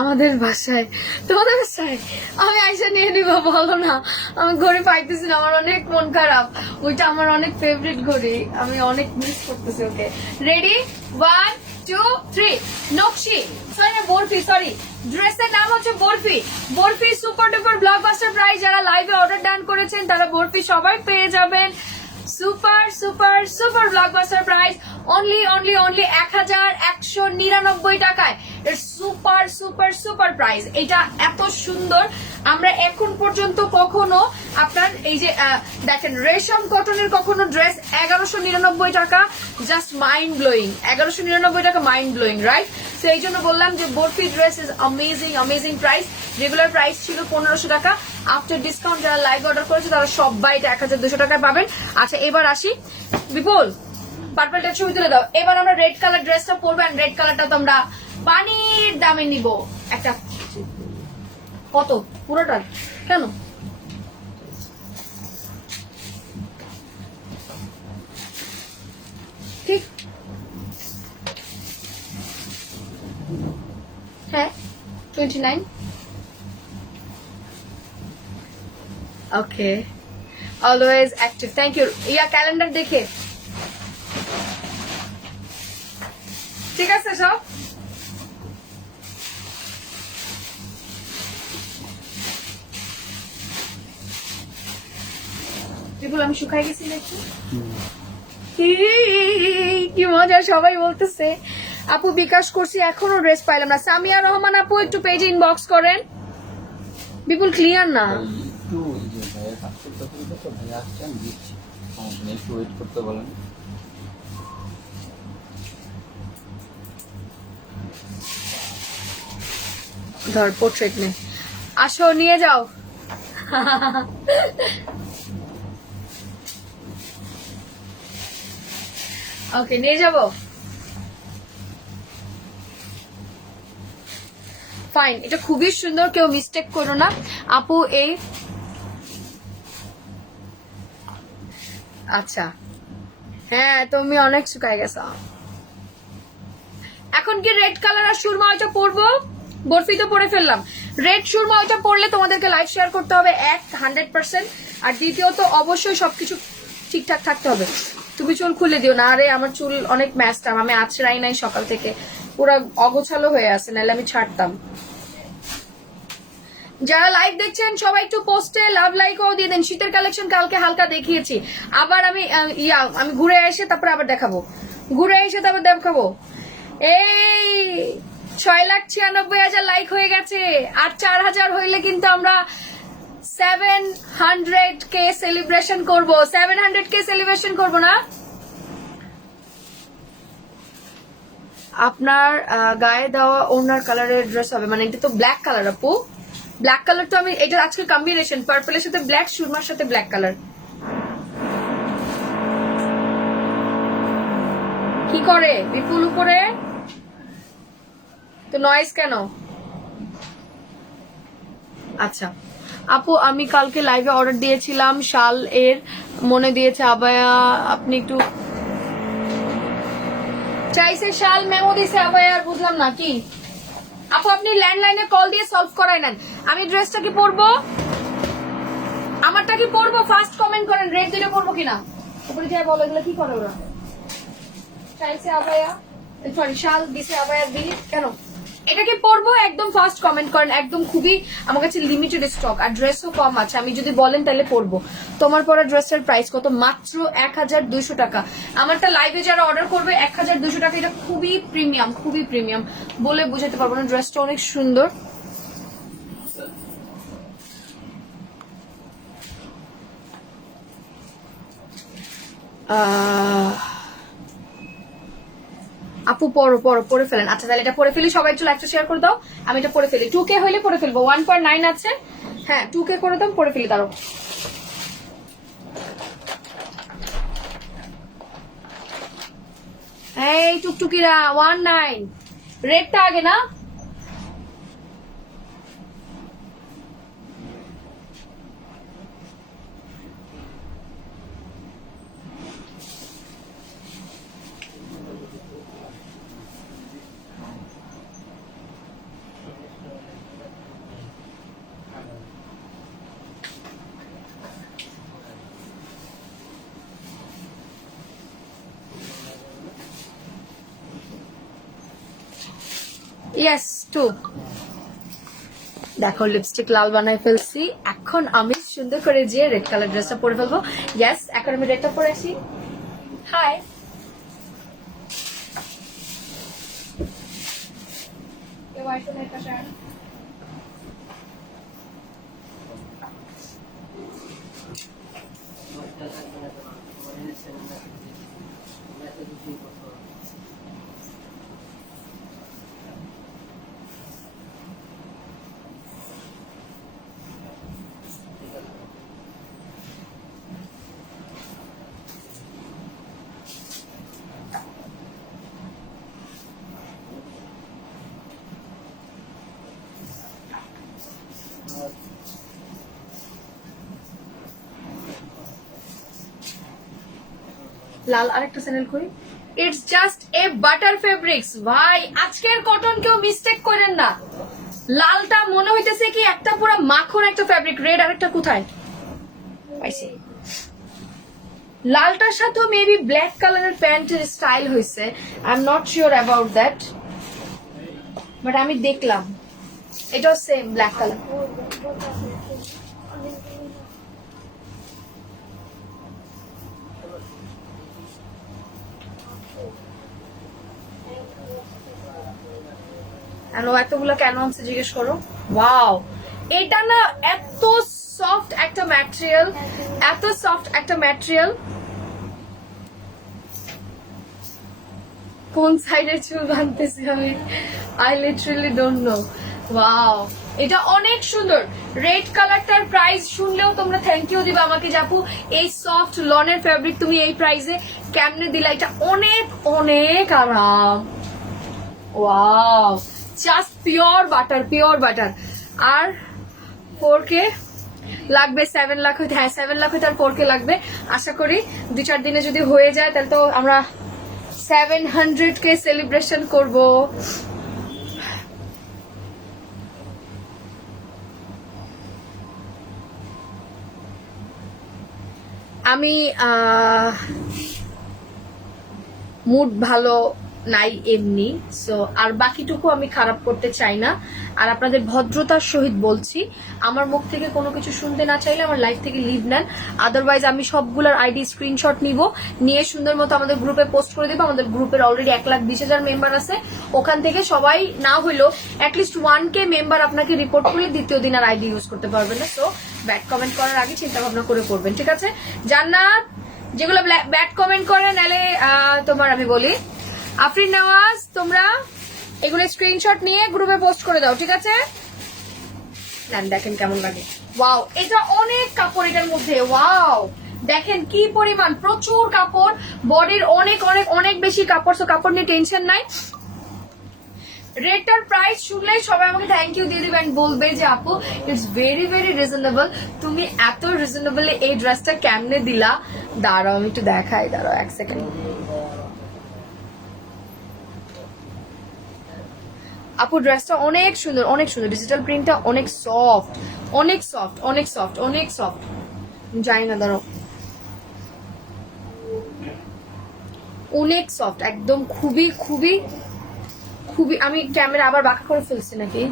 আমাদের বাসায়, তোমাদের বাসায় আমি আইসা নিয়ে নিব, বলো না, আমি ঘড়ি পাইতেছি না, আমার অনেক মন খারাপ, ওইটা আমার অনেক ফেভারিট ঘড়ি, আমি অনেক মিস করতেছি ওকে। রেডি, 1 2 3, নকশি, সরি না বরফি, সরি, ড্রেসের নাম হচ্ছে barfi. Barfi super duper blockbuster price, যারা লাইভে অর্ডার ডান করেছেন তারা বরফি সবাই পেয়ে যাবেন। Super super super blockbuster price, only only only 1199 টাকায়। সুপার সুপার সুপার প্রাইস, এটা এত সুন্দর। আমরা এখন পর্যন্ত কখনো আপনার এই যে দেখেন রেশম কটনের কখনো ড্রেস 1199 টাকা, জাস্ট মাইন্ড ব্লোয়িং, 1199 টাকা, মাইন্ড ব্লোয়িং, রাইট? তো এই জন্য বললাম যে barfi dress is amazing, amazing price. Regular price ছিল 1500 টাকা, আফটার ডিসকাউন্ট যারা লাইভ অর্ডার করেছে তারা সবাই এটা 1200 টাকায় পাবেন। আচ্ছা, এবার আসি, বিপুল পার্পলটা ছবি তুলে দাও। এবার আমরা রেড কালার ড্রেসটা পরবো, এন্ড রেড কালারটা তো আমরা পানির দামে নিব। একটা কত, পুরোটা কেন? ঠিক, হ্যাঁ 29। Okay, always active, thank you. Yeah calendar দেখে ঠিক আছে সব। আমি শুকাই গেছি নাকি, কি মজা, সবাই বলতেছে। আপু বিকাশ করছি এখনো ড্রেস পাইলাম না। সামিয়া রহমান আপু একটু পেজে ইনবক্স করেন। বিপুল ক্লিয়ার না, ধর পোর্ট্রেট নে, আসো নিয়ে যাও। ওকে, নিয়ে যাবো, ফাইন। এটা খুবই সুন্দর, কেউ মিস্টেক করো না আপু। এই আচ্ছা, হ্যাঁ তুমি অনেক শুকায় গেছো। এখন কি রেড কালার আর সুরমা ওইটা পরবো, বরফি তো পরে ফেললাম। রেড সুরমা ওইটা পরলে তোমাদেরকে লাইভ শেয়ার করতে হবে 100%। আর দ্বিতীয়ত অবশ্যই সবকিছু ঠিকঠাক থাকতে হবে। তুমি চুল খুলে দিও না। আরে আমার চুল অনেক ম্যাচটাম, আমি আছড়াই নাই সকাল থেকে, পুরো অগোছালো হয়ে আছে, নাহলে আমি ছাড়তাম। যারা লাইভ দেখছেন সবাই একটু পোস্টে লাভ লাইকও দিয়ে দেন। শীতের কালেকশন কালকে হালকা দেখিয়েছি, আবার আমি আমি ঘুরে এসে তারপরে আবার দেখাবো, ঘুরে এসে তারপর দেখাবো। এই 6,96,000 লাইক হয়ে গেছে, আর 4,000 হইলে কিন্তু আমরা 700K সেলিব্রেশন করব। 700K সেলিব্রেশন করব না? আপনার গায়ে দেওয়া ওনার কালারের ড্রেস হবে, মানে এটা তো ব্ল্যাক কালার আপু, ব্ল্যাক কালার তো আমি এটা আজকে কম্বিনেশন পার্পলের সাথে ব্ল্যাক, সুরমার সাথে ব্ল্যাক কালার। কি করে বিপুল উপরে তো নয়েজ কেন? আচ্ছা আপু, আমি কালকে লাইভে অর্ডার দিয়েছিলাম শাল এর, মনে দিয়েছে আবায়া, আপনি একটু চাইছে শাল, মেমো দিছে আবায়া, আর বুঝলাম না কি আপু। আপনি ল্যান্ডলাইনে কল দিয়ে সলভ করাই নেন। আমি ড্রেসটা কি পরবো, আমারটা কি পরবো? ফার্স্ট কমেন্ট করেন রেড দিলে পরবো কিনা। উপরে যাই বলো এগুলো কি করে ওরা। চাইছে আবায়া, সরি শাল দিছে আবায়া, দিই কেন, এটা কি পরবো? একদম ফার্স্ট কমেন্ট করেন। একদম খুবই আমার কাছে লিমিটেড স্টক, আর ড্রেসও কম আছে। আমি যদি বলেন তাহলে পরবো। তোমার পরা ড্রেসটার প্রাইস কত? মাত্র 1,200 টাকা। আমারটা লাইভে যারা অর্ডার করবে 1,200 টাকা। এটা খুবই প্রিমিয়াম, খুবই প্রিমিয়াম, বলে বুঝাতে পারবো না। ড্রেসটা অনেক সুন্দর। আপু পড়ো পড়ো, পড়ে ফেলেন। আচ্ছা তাহলে এটা পড়ে ফেলি, সবাই একটু লাইভটা শেয়ার করে দাও। আমি এটা পড়ে ফেলি। 2K হইলে পড়ে ফেলবো, 1.9 আছে। হ্যাঁ 2K করে দাও, পড়ে ফেলি। দাঁড়ো, এই টুকটুকিরা 19 রেডটা আগে না। ইয়েস 2। দেখো লিপস্টিক লাল বানাই ফেলছি, এখন আমি সুন্দর করে যে রেড কালার ড্রেসটা পরে ফেলবো। ইয়েস, এখন আমি রেডটা পরে আসি। হাই, লাল আরেকটা চ্যানেল করি। It's just a butter fabrics ভাই, আজকের কটন কেউ মিস্টেক করেন না। লালটা মনে হইতেছে কি একটা পুরো মাখন একটা ফেব্রিক। রেড আরেকটা কোথায় পাইছি? লালটার সাথে মেবি ব্ল্যাক কালারের প্যান্টের স্টাইল হয়েছে, I am not sure about that, but আমি দেখলাম এটাও সেম ব্ল্যাক কালার। এতগুলো কেন আনছে জিজ্ঞেস করো। ওয়াও, এটা না এত সফট একটা ম্যাটেরিয়াল, এত সফট একটা ম্যাটেরিয়াল। কোন সাইডের চুল বানতেছি আমি, I literally don't know. Wow, এটা অনেক সুন্দর। রেড কালারটার প্রাইস শুনলেও তোমরা থ্যাংক ইউ দিবা আমাকে, যাপু এই সফট লনের ফেব্রিক তুমি এই প্রাইসে কেমনে দিলা। এটা অনেক অনেক আরাম। Wow, just pure butter, pure butter. আর 4K লাগবে, 7 লাখ হইতে, হ্যাঁ 7 লাখ হইতে আর 4K লাগবে। আশা করি 2-4 দিনে যদি হয়ে যায় তাহলে তো আমরা 700K সেলিব্রেশন করব। আমি মুড ভালো নাই এমনি, সো আর বাকিটুকু আমি খারাপ করতে চাই না। আর আপনাদের ভদ্রতার সহিত বলছি, আমার মুখ থেকে কোনো কিছু শুনতে না চাইলে আমার লাইফ থেকে লিভ নেন। আদারওয়াইজ আমি সবগুলোর আইডি স্ক্রিনশট নিয়ে সুন্দর মতো আমাদের গ্রুপে পোস্ট করে দেবো। আমাদের গ্রুপের অলরেডি 1,20,000 মেম্বার আছে, ওখান থেকে সবাই না হইলেও অ্যাটলিস্ট 1K মেম্বার আপনাকে রিপোর্ট করলে দ্বিতীয় দিন আর আইডি ইউজ করতে পারবেন না। সো ব্যাড কমেন্ট করার আগে চিন্তা ভাবনা করে করবেন, ঠিক আছে? জান্নাত, যেগুলো ব্যাড কমেন্ট করে নালে তোমার আমি বলি আফরিন নওয়াজ, তোমরা এগুলো স্ক্রিনশট নিয়ে গ্রুপে পোস্ট করে দাও, ঠিক আছে? দেখেন কেমন লাগে। ওয়াও, এটা অনেক কাপড় এটার মধ্যে। ওয়াও, দেখেন কি পরিমাণ, প্রচুর কাপড়, বডির অনেক অনেক অনেক বেশি কাপড়। সো কাপড় নিয়ে টেনশন নাই। রেটটার প্রাইস শুনলেই সবাই আমাকে থ্যাংক ইউ দিয়ে দিবেন, বলবে যে আপু ইটস ভেরি ভেরি রিজনেবল, তুমি এত রিজনেবল এই ড্রেসটা কেমনে দিলা। দাঁড়াও আমি একটু দেখাই, দাঁড়াও এক সেকেন্ড। আপু ড্রেসটা অনেক সুন্দর, অনেক সুন্দর। ডিজিটাল প্রিন্টটা অনেক সফট, অনেক সফট, অনেক সফট, অনেক সফট। জানি না, দাঁড়াও, অনেক সফট একদম, খুবই খুবই খুবই। আমি ক্যামেরা আবার বাঁকা করে ফেলছি নাকি?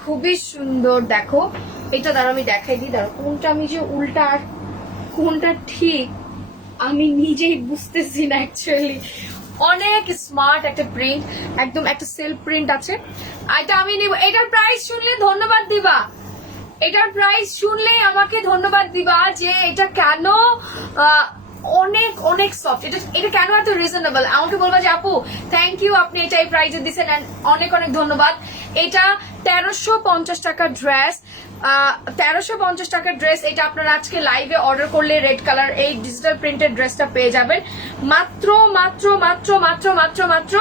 খুবই সুন্দর। দেখো এটা, দাঁড়াও আমি দেখাই দিই, দাঁড়াও কোনটা আমি যে উল্টা আর কোনটা ঠিক আমি নিজেই বুঝতেছি না অ্যাকচুয়ালি। অনেক স্মার্ট একটা প্রিন্ট, একদম একটা সেলফ প্রিন্ট আছে। এটা আমি নিব। এটার প্রাইস শুনলে ধন্যবাদ দিবা, এটার প্রাইস শুনলে আমাকে ধন্যবাদ দিবা যে এটা কেন অনেক অনেক সফট, এটা কেন এত রিজনেবল। আমাকে বলবা যে আপু থ্যাংক ইউ, আপনি এটা এই প্রাইসে দিচ্ছেন, অনেক অনেক ধন্যবাদ। এটা 1350 টাকার ড্রেস, 1350 টাকার ড্রেস। এটা আপনারা আজকে লাইভে অর্ডার করলে রেড কালার এই ডিজিটাল প্রিন্টেড ড্রেসটা পেয়ে যাবেন মাত্র মাত্র মাত্র মাত্র মাত্র মাত্র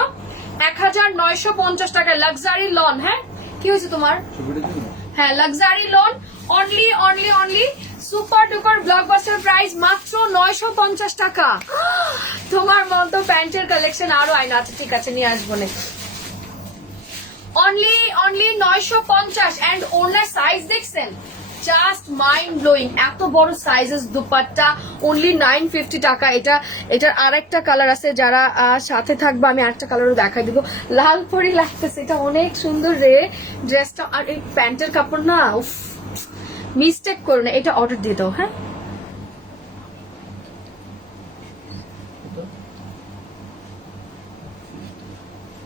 1950 টাকা। Luxury loan. হ্যাঁ, কি হয়েছে তোমার? হ্যাঁ, luxury loan, only only only super duper blockbuster price মাত্র 950 টাকা। তোমার মতো প্যান্টের কালেকশন আরো আইনা আছে, ঠিক আছে নিয়ে আসবো না। Only only 950। এন্ড ওনার সাইজ দেখছেন, জাস্ট মাইন্ড ব্লোয়িং, এত বড় সাইজেস দুপাট্টা, অনলি 950 টাকা। এটার আরেকটা কালার আছে, যারা সাথে থাকবে আমি আরেকটা কালারও দেখাই দিব। লাল পরি লাগতেছে, এটা অনেক সুন্দর রে ড্রেসটা। আর এই প্যান্টের কাপড় না, উফ, মিস্টেক করো না, এটা অর্ডার দিয়ে দাও। হ্যাঁ,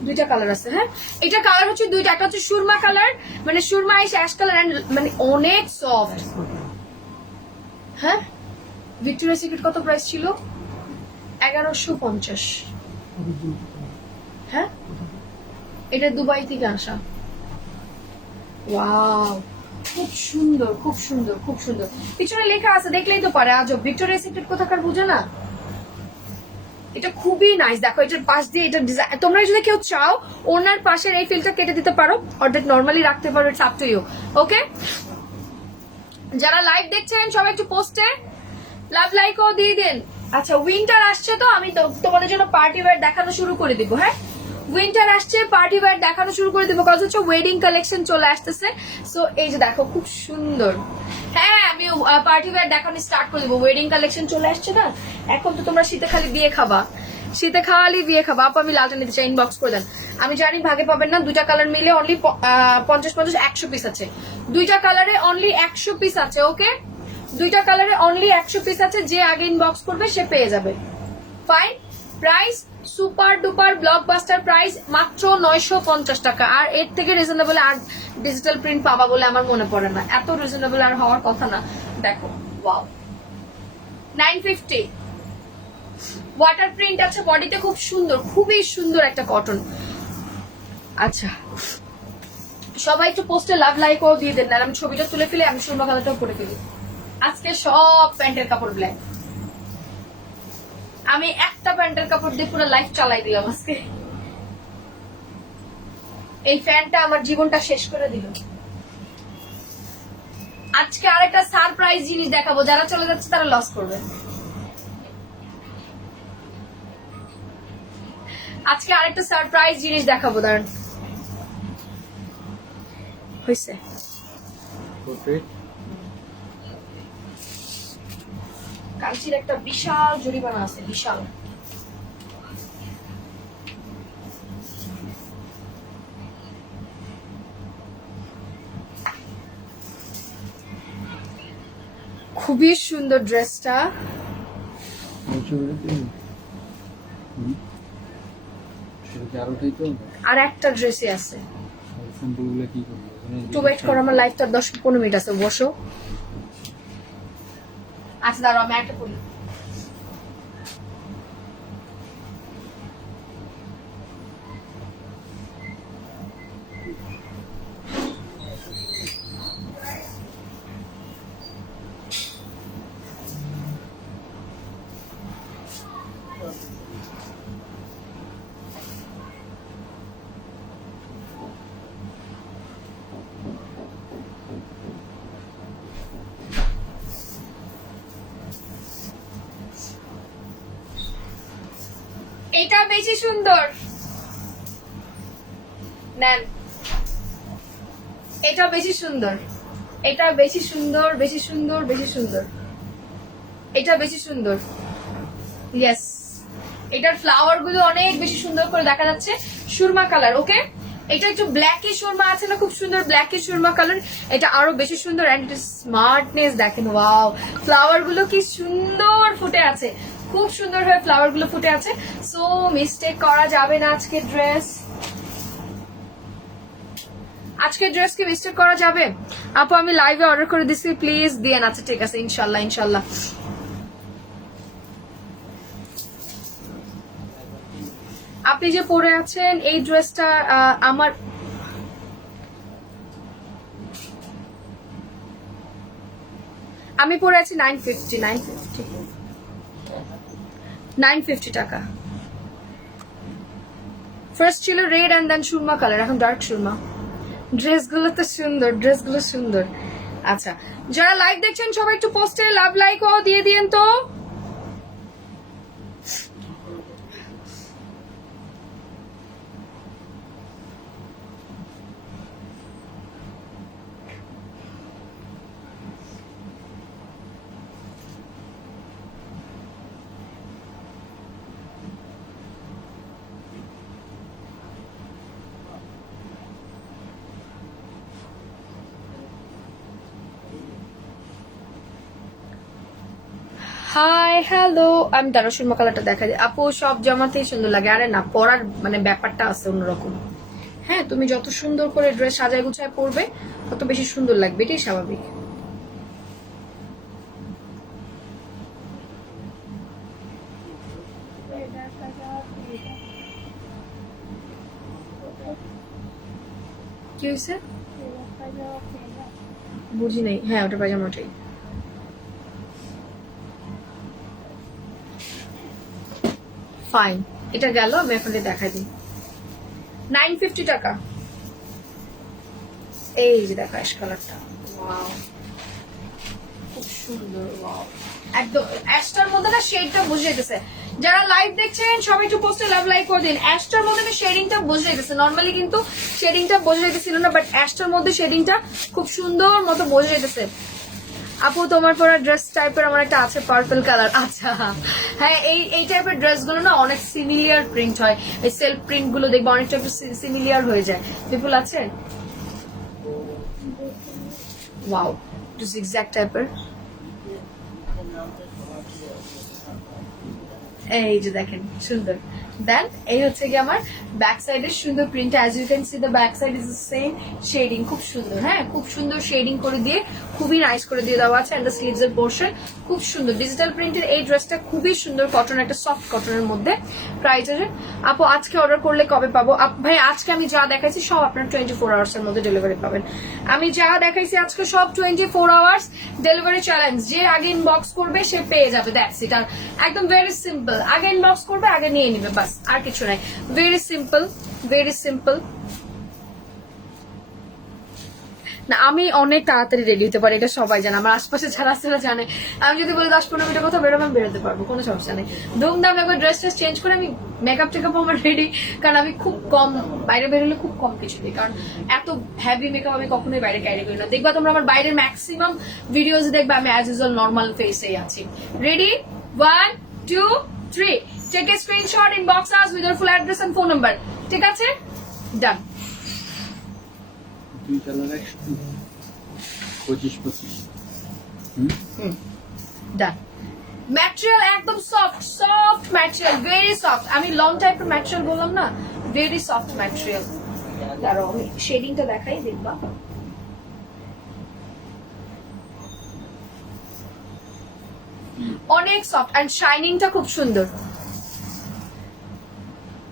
দুইটা কালার আছে। হ্যাঁ, এটা কালার হচ্ছে দুইটা, একটা হচ্ছে সুরমা কালার, মানে সুরমা এসে অ্যাশ কালার, মানে অনেক সফট। হ্যাঁ, ভিক্টোরিয়া সিক্রেট কত প্রাইস ছিল? 1150। হ্যাঁ, এটা দুবাই থেকে আসা। ওয়াও, খুব সুন্দর, খুব সুন্দর, খুব সুন্দর। পিছনে লেখা আছে, দেখলেই তো পারে আজব, ভিক্টোরিয়া সিক্রেট কোথাকার বুঝো না? এটা খুবই নাইস। দেখো এটার পাশ দিয়ে এটা ডিজাইন, তোমরা যদি কেউ চাও ওনার পাশের এই ফিলটা কেটে দিতে পারো, অর্ধেক নর্মালি রাখতে পারো, ইটস আপ টু ইউ। ওকে, যারা লাইভ দেখছেন সবাই একটু পোস্টে লাভ লাইকও দিয়ে দেন। আচ্ছা, উইন্টার আসছে তো আমি তোমাদের জন্য পার্টি ওয়্যার দেখানো শুরু করে দিব। হ্যাঁ, উইন্টার আসছে, পার্টি ওয়্যার দেখানো শুরু করে দিব, কারণ হচ্ছে ওয়েডিং কালেকশন চলে আসতেছে। সো এই যে দেখো খুব সুন্দর। হ্যাঁ, আমি পার্টি ওয়্যার দেখানো স্টার্ট করে দিব, ওয়েডিং কালেকশন চলে আসছে না। এখন তো তোমরা শীতে খালি বিয়ে খাবা, শীতে খাওয়ালি বিয়ে খাবা। আপু আমি লালটা নিতে চাই, ইনবক্স করে দেন। আমি জানি ভাগে পাবেন না, দুইটা কালার মিলে অনলি 50 100 পিস আছে। দুইটা কালারে অনলি 100 পিস আছে। ওকে, দুইটা কালারে অনলি 100 পিস আছে, যে আগে ইনবক্স করবে সে পেয়ে যাবে। Fine, price super duper blockbuster price মাত্র 950 টাকা। আর এর থেকে রিজনেবল আর ডিজিটাল প্রিন্ট পাবা বলে আমার মনে পড়ে না, এত রিজনেবল আর হওয়ার কথা না। দেখো, ওয়াও, 950। ওয়াটার প্রিন্ট আছে বডিতে, খুব সুন্দর, খুবই সুন্দর একটা কটন। আচ্ছা, সবাই একটু পোস্টে লাভ লাইকও দিয়ে দেন, আর আমি ছবিটা তুলে ফেলে আমি সুন্দর কালারটাও করে ফেলি। আজকে সব প্যান্টের কাপড় ব্ল্যাক, আমি একটা প্যান্টের কাপড় দিয়ে পুরো লাইফ চালাই দিলাম আজকে। এই ফ্যানটা আমার জীবনটা শেষ করে দিল। আজকে আরেকটা সারপ্রাইজ জিনিস দেখাবো, যারা চলে যাচ্ছে তারা লস করবে। আজকে আরেকটা সারপ্রাইজ জিনিস দেখাবো, দাঁড়ান। হয়েছে। কাঞ্চির একটা বিশাল জরিমানা আছে, বিশাল। খুবই সুন্দর ড্রেসটা। আর একটা ড্রেসই আছে, একটু ওয়েট করো, আমার লাইফটা 10-15 মিনিট আছে, বসো। আচ্ছা দাঁড়াও, আমি একটা পড়ি। এটা বেশি সুন্দর, নেন। এটা বেশি সুন্দর, এটা বেশি সুন্দর, বেশি সুন্দর, বেশি সুন্দর, এটা বেশি সুন্দর। ইয়েস, এটার ফ্লাওয়ার গুলো অনেক বেশি সুন্দর করে দেখা যাচ্ছে, সুরমা কালার। ওকে, এটা একটু ব্ল্যাকি সুরমা আছে না, খুব সুন্দর ব্ল্যাকি সুরমা কালার, এটা আরো বেশি সুন্দর। এন্ড এটা স্মার্টনেস দেখেন, ওয়াও, ফ্লাওয়ার গুলো কি সুন্দর ফুটে আছে, খুব সুন্দর হয়ে ফ্লাওয়ার গুলো ফুটে আছে। সো মিস্টেক করা যাবে না আজকে ড্রেস, আজকে ড্রেস কি মিস্টেক করা যাবে? আপু আমি লাইভে অর্ডার করে দিছি, প্লিজ দিয়েন। আচ্ছা ঠিক আছে, ইনশাল্লাহ ইনশাল্লাহ। আপনি যে পরে আছেন এই ড্রেসটা আমার আমি পরে আছি 950 টাকা। ফার্স্ট ছিল রেড এন্ড দেন সুরমা কালার, এখন ডার্ক সুরমা। ড্রেসগুলো তো সুন্দর, ড্রেসগুলো সুন্দর। আচ্ছা, যারা লাইভ দেখছেন সবাই একটু পোস্টে লাভ লাইক ও দিয়ে দিয়েন তো। হাই হ্যালো, আমি দাঁড়া সুরমা কালারটা দেখা যায়। আপু সব জামাতেই সুন্দর লাগে, আরে না, পরার মানে ব্যাপারটা আছে অন্যরকম। হ্যাঁ, তুমি যত সুন্দর করে ড্রেস সাজায় গুছায় পরবে তত বেশি সুন্দর লাগবে, এটাই স্বাভাবিক। কি হয়েছে বুঝি নাই। হ্যাঁ, ওটা পায়জামাটাই। ফাইন, এটা গেল, আমি এখন দেখাই দিই। 950 টাকা। এই যে দেখো অ্যাশ কালারটা, ওয়াও খুব সুন্দর, ওয়াও একদম অ্যাশটার মধ্যে না শেডটা বুঝে যেতেছে। যারা লাইভ দেখছেন সবাই একটু পোস্টে লাভ লাইক করে দিন। অ্যাশটার মধ্যে না শেডিংটা বুঝে যেতেছে, নরমালি কিন্তু শেডিংটা বোঝা যেতেছিল না, বাট অ্যাশটার মধ্যে শেডিংটা খুব সুন্দর মতো বোঝা যেতেছে। আপু তোমার পরা ড্রেস টাইপের আমার একটা আছে পার্পল কালার। আচ্ছা হ্যাঁ, এই টাইপের ড্রেস গুলো না অনেক সিমিলিয়ার প্রিন্ট হয়, এই সেলফ প্রিন্ট গুলো দেখবে অনেকটা একটু সিমিলিয়ার হয়ে যায়। বিপুল আছে, ওয়াও দিস এক্সাক্ট টাইপের। এই যে দেখেন সুন্দর। দেন এই হচ্ছে কি আমার ব্যাক সাইডের সুন্দর print, as you can see the back side is the same shading, খুব সুন্দর। হ্যাঁ, খুব সুন্দর শেডিং করে দিয়ে খুবই নাইস করে দিয়ে দেওয়া আছে। এন্ড দ্য স্লিভস এর পোর্শন খুব সুন্দর ডিজিটাল প্রিন্টের। এই ড্রেসটা খুবই সুন্দর, কটন, একটা সফট কটনের মধ্যে। প্রাইস আছে আপু আজকে অর্ডার করলে কবে পাবো? ভাই আজকে আমি যা দেখাইছি সব আপনার 24 আওয়ার্স এর মধ্যে ডেলিভারি পাবেন। আমি যা দেখাইছি আজকে সব 24 আওয়ার্স ডেলিভারি চ্যালেঞ্জ। যে আগে ইনবক্স করবে সে পেয়ে যাবে, দ্যাটস ইট। আর একদম ভেরি সিম্পল, আগে ইনবক্স করবে, আগে নিয়ে নিবে, বাস, আর কিছু নাই। Very simple, very simple. না আমি অনেক তাড়াতাড়ি রেডি হতে পারি, এটা সবাই জানে, আমার আশপাশে যারা আছে তারা জানে। আমি যদি বলি 10-15 মিনিটের কথা বেরোবো, আমি বেরোতে পারবো, কোনো সমস্যা নেই। ধুমধাম একবার ড্রেস ট্রেস চেঞ্জ করে আমি মেকআপ টেকআপ আমার রেডি, কারণ আমি খুব কম বাইরে বেরোলে খুব কম কিছু দিই, কারণ এত হেভি মেকআপ আমি কখনোই বাইরে ক্যারি করি না। দেখবা তোমরা আমার বাইরের ম্যাক্সিমাম ভিডিওস দেখবা আমি অ্যাজ ইউজুয়াল নর্মাল ফেসেই আছি। Ready? 1 2 3, take a screenshot, inbox us with your full address and phone number. ঠিক আছে, ডান। 25-25 ডান। ম্যাটেরিয়াল একদম soft soft material, very soft. আমি লং টাইপের ম্যাটেরিয়াল বললাম না, ভেরি সফট ম্যাটেরিয়াল। দাঁড়াও আমি শেডিংটা দেখাই, দেখবা অনেক সফট এন্ড শাইনিংটা খুব সুন্দর।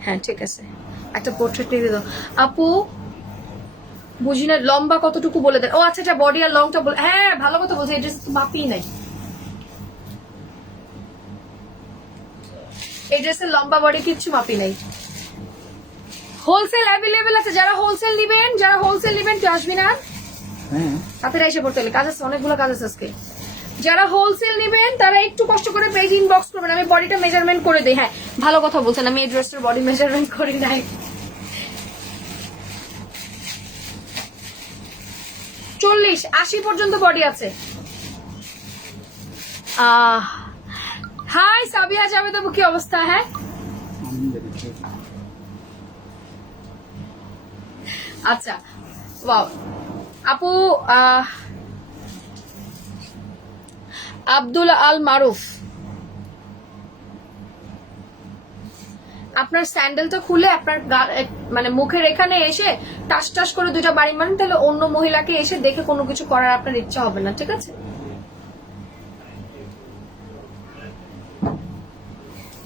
হ্যাঁ ঠিক আছে, একটা পোর্ট্রেট নিয়ে দাও আপু। বুঝি না লম্বা কতটুকু বলে দেন। ও আচ্ছা আচ্ছা, বডি আর লংটা বলে, হ্যাঁ ভালো কথা বলছে, এই ড্রেস তো মাপই নাই। এই ড্রেসের লম্বা বডি কিচ্ছু মাপি নাই। হোলসেল অ্যাভেলেবেল আছে, যারা হোলসেল নিবেন, যারা হোলসেল নিবেন তুই আসবি না? হ্যাঁ তাড়াতাড়ি এসে পড়তে হলে, কাজ আছে অনেকগুলো কাজ আছে আজকে। যারা হোলসেল নিবেন তারা একটু কষ্ট করে পেজ ইনবক্স করবেন, আমি বডিটা মেজারমেন্ট করে দিই। হ্যাঁ ভালো কথা বলছেন, আমি এই ড্রেসটার বডি মেজারমেন্ট করি নাই। 40-80 পর্যন্ত বডি আছে। হাই সাবিয়া জাভেদ আপু, কি অবস্থা? হ্যাঁ আচ্ছা, ওয়াও আপু। আব্দুল আল মারুফ, আপনার স্যান্ডেলটা খুলে আপনার মানে মুখের এখানে এসে টাস টাস করে 2টা বাড়ি মারেন, তাহলে অন্য মহিলাকে এসে দেখে কোনো কিছু করার আপনার ইচ্ছা হবে না, ঠিক আছে?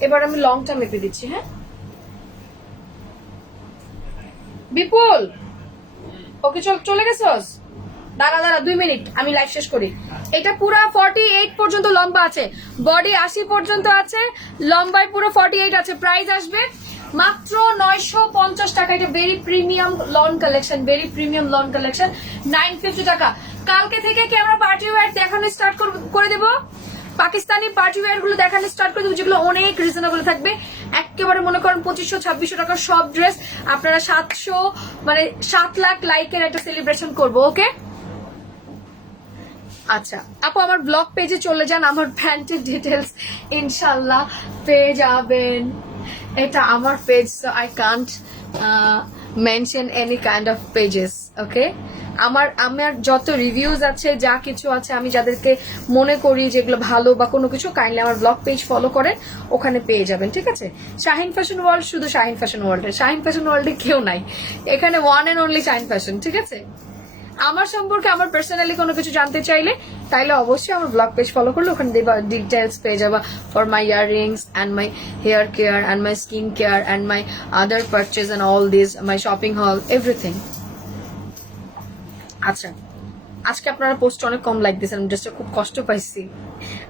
এবার আমি লংটা মেপে দিচ্ছি। হ্যাঁ বিপুল, ওকে চলে গেছস? দাঁড়া 2 মিনিট, আমি লাইভ শেষ করি। এটা পুরো 48 পর্যন্ত লম্বা আছে, বডি 80 পর্যন্ত আছে, লম্বায় পুরো 48 আছে। প্রাইস আসবে মাত্র 950 টাকা। এটা very premium loan collection, very premium loan collection, 950 টাকা। কালকে থেকে কি আমরা পার্টি ওয়্যার দেখানো স্টার্ট করে দেবো, পাকিস্তানি পার্টি ওয়্যার গুলো দেখানো স্টার্ট করে দেবো, যেগুলো অনেক রিজনেবল থাকবে। একেবারে মনে করেন 2500-2600 টাকার সব ড্রেস আপনারা 700 মানে 7 লাখ লাইকের একটা সেলিব্রেশন করবো। ওকে আচ্ছা আপু, আমার ব্লগ পেজে চলে যান, আমার প্যান্টের ডিটেলস ইনশাল্লাহ পেয়ে যাবেন। এটা আমার page, so I can't mention any kind of pages. Okay, আমার যত রিভিউজ আছে, যা কিছু আছে, আমি যাদেরকে মনে করি যেগুলো ভালো বা কোনো কিছু, কাইন্ডলি আমার ব্লগ পেজ ফলো করেন, ওখানে পেয়ে যাবেন। ঠিক আছে, শাহিন ফ্যাশন ওয়ার্ল্ড শুধু শাহিন ফ্যাশন ওয়ার্ল্ডে, শাহিন ফ্যাশন ওয়ার্ল্ডে কেউ নাই, এখানে one and only Shaheen fashion. ঠিক আছে, আমার সম্পর্কে আমার পার্সোনালি কোনো কিছু জানতে চাইলে তাইলে অবশ্যই আমার ব্লগ পেজ ফলো করলে ওখানে দেবা ডিটেলস পেয়ে যাবা for my earrings and my hair care and my skin care and my other purchase and all this, my shopping haul, everything. আচ্ছা, আজকে আপনারা পোস্ট অনেক কম লাইক দিয়েছেন, ড্রেসটা খুব কষ্ট পাইছি।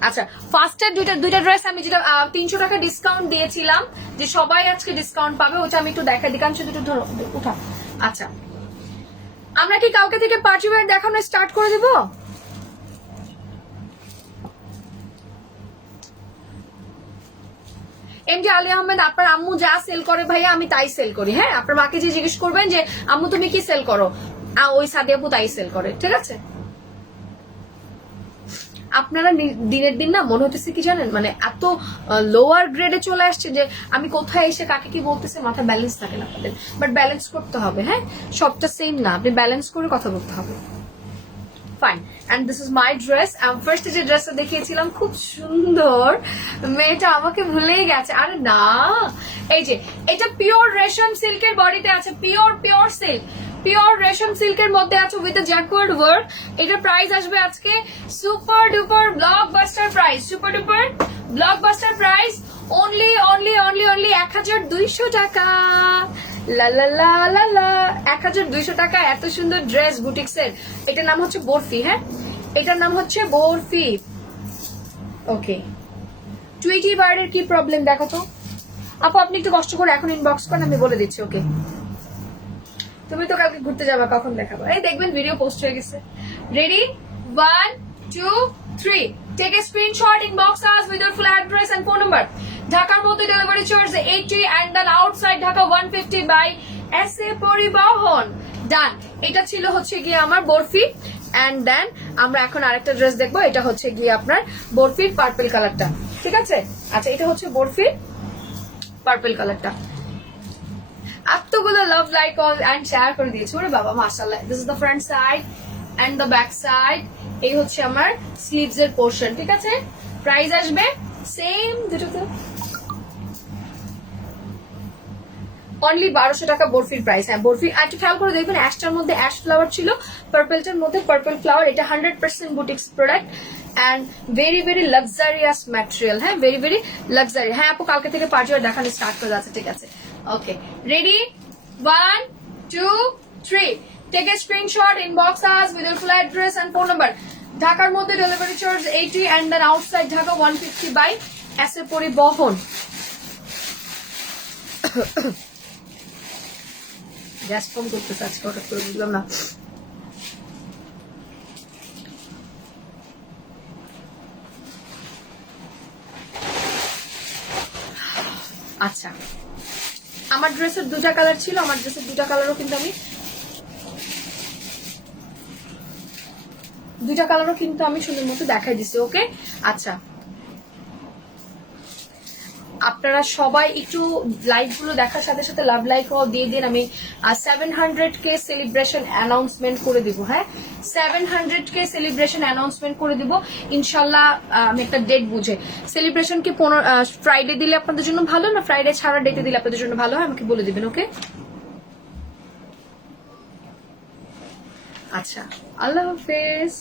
আচ্ছা, ফার্স্টের দুইটা ড্রেস আমি যেটা 300 টাকা ডিসকাউন্ট দিয়েছিলাম, যে সবাই আজকে ডিসকাউন্ট পাবে, ওটা আমি একটু দেখাই দিই, কারণ দুটো ধরো উঠা। আচ্ছা, আমরা কি কালকে থেকে পার্টি ওয়্যার দেখানো স্টার্ট করে দেব? এমডি আলী আহমেদ, আপনার আম্মু যা সেল করে ভাইয়া আমি তাই সেল করি। হ্যাঁ, আপনার মাকে যে জিজ্ঞেস করবেন যে আম্মু তুমি কি সেল করো, ওই সাদিয়া আপু তাই সেল করে। ঠিক আছে, আপনারা দিনের দিন না মনে হতেছে কি জানেন, মানে এত লোয়ার গ্রেডে চলে আসছে যে আমি কোথায় এসে কাকে কি বলতেছে মাথা ব্যালেন্স থাকে না আপনাদের, বাট ব্যালেন্স করতে হবে। হ্যাঁ, সবটা সেম না, আপনি ব্যালেন্স করে কথা বলতে হবে। Fine, and this is my dress. ফার্স্টে যে ড্রেসটা দেখিয়েছিলাম খুব সুন্দর, মেয়েটা আমাকে ভুলেই গেছে। আরে না, এই যে এটা পিওর রেশম সিল্কের বডিতে আছে, পিওর সিল্ক, পিওর রেশম সিল্কের মধ্যে আছে উইথ দ্য জ্যাকওয়ার্ড ওয়ার্ক। এটার প্রাইস আসবে আজকে super duper blockbuster price, super duper blockbuster price only 1200 টাকা। লা লা লা লা লা, 1200 টাকা এত সুন্দর ড্রেস বুটিক্সের। এটার নাম হচ্ছে বরফি। হ্যাঁ, এটার নাম হচ্ছে বরফি। ওকে, টুইটি বার্ডের কি প্রবলেম দেখো তো আপু, আপনি একটু কষ্ট করে এখন ইনবক্স করেন, আমি বলে দিচ্ছি। ওকে, তুমি তো কালকে ঘুরতে যাবে, কখন দেখাবো? এই দেখবেন ভিডিও পোস্ট হয়ে গেছে। Ready, 1 2 3, take a screenshot, inbox us with your full address and phone number. ঢাকার মধ্যে delivery charge 80 and then outside Dhaka 150 by SA পরিবহন। ডান। এটা ছিল হচ্ছে গিয়ে আমার বরফি, এন্ড দেন আমরা এখন আরেকটা ড্রেস দেখবো। এটা হচ্ছে গিয়ে আপনার বরফির পার্পল কালারটা, ঠিক আছে? আচ্ছা, এটা হচ্ছে বরফির পার্পল কালারটা। এতগুলো লাভ, লাইক এন্ড শেয়ার করে দিয়েছে, ওরে বাবা মাশাআল্লাহ। This is the front side and the back side. এই হচ্ছে আমার স্লিভস এর পোর্শন, ঠিক আছে? প্রাইস আসবে সেম দুটোতে অনলি 1200 টাকা বরফির প্রাইস। হ্যাঁ, বরফি একটু খেয়াল করে দেখবেন, অ্যাশটার মধ্যে অ্যাশ ফ্লাওয়ার ছিল, পার্পলটার মধ্যে পার্পল ফ্লাওয়ার। এটা 100% boutiques product and very very luxurious material. হ্যাঁ, ভেরি ভেরি লাক্সারি। হ্যাঁ আপু, কালকে থেকে পার্টিওয়ার দেখানো স্টার্ট করে যাচ্ছে, ঠিক আছে? Okay, ready, 1 2 3, take a screenshot, inbox us with your full address and phone number. ঢাকার মধ্যে delivery charge 80 and then outside Dhaka 150 by SA Paribahan. Gas কম করতেছে আজকে, হঠাৎ করে বুঝলাম না। আচ্ছা, আমার ড্রেসের দুটা কালার ছিল, আমার ড্রেসের দুটা কালারও কিন্তু আমি সুন্দর মতো দেখাই দিছি। ওকে, আচ্ছা, আপনারা সবাই একটু লাইভ গুলো দেখার সাথে সাথে লাভ লাইক দিয়ে দিন। আমি 700K সেলিব্রেশন অ্যানাউন্সমেন্ট করে দিব। হ্যাঁ, 700K সেলিব্রেশন অ্যানাউন্সমেন্ট করে দিব ইনশাল্লাহ। আমি একটা ডেট বুঝে সেলিব্রেশন কি ফ্রাইডে দিলে আপনাদের জন্য ভালো, না ফ্রাইডে ছাড়া ডেটে দিলে আপনাদের জন্য ভালো হয়, আমাকে বলে দিবেন। ওকে, আচ্ছা, আল্লাহ হাফেজ।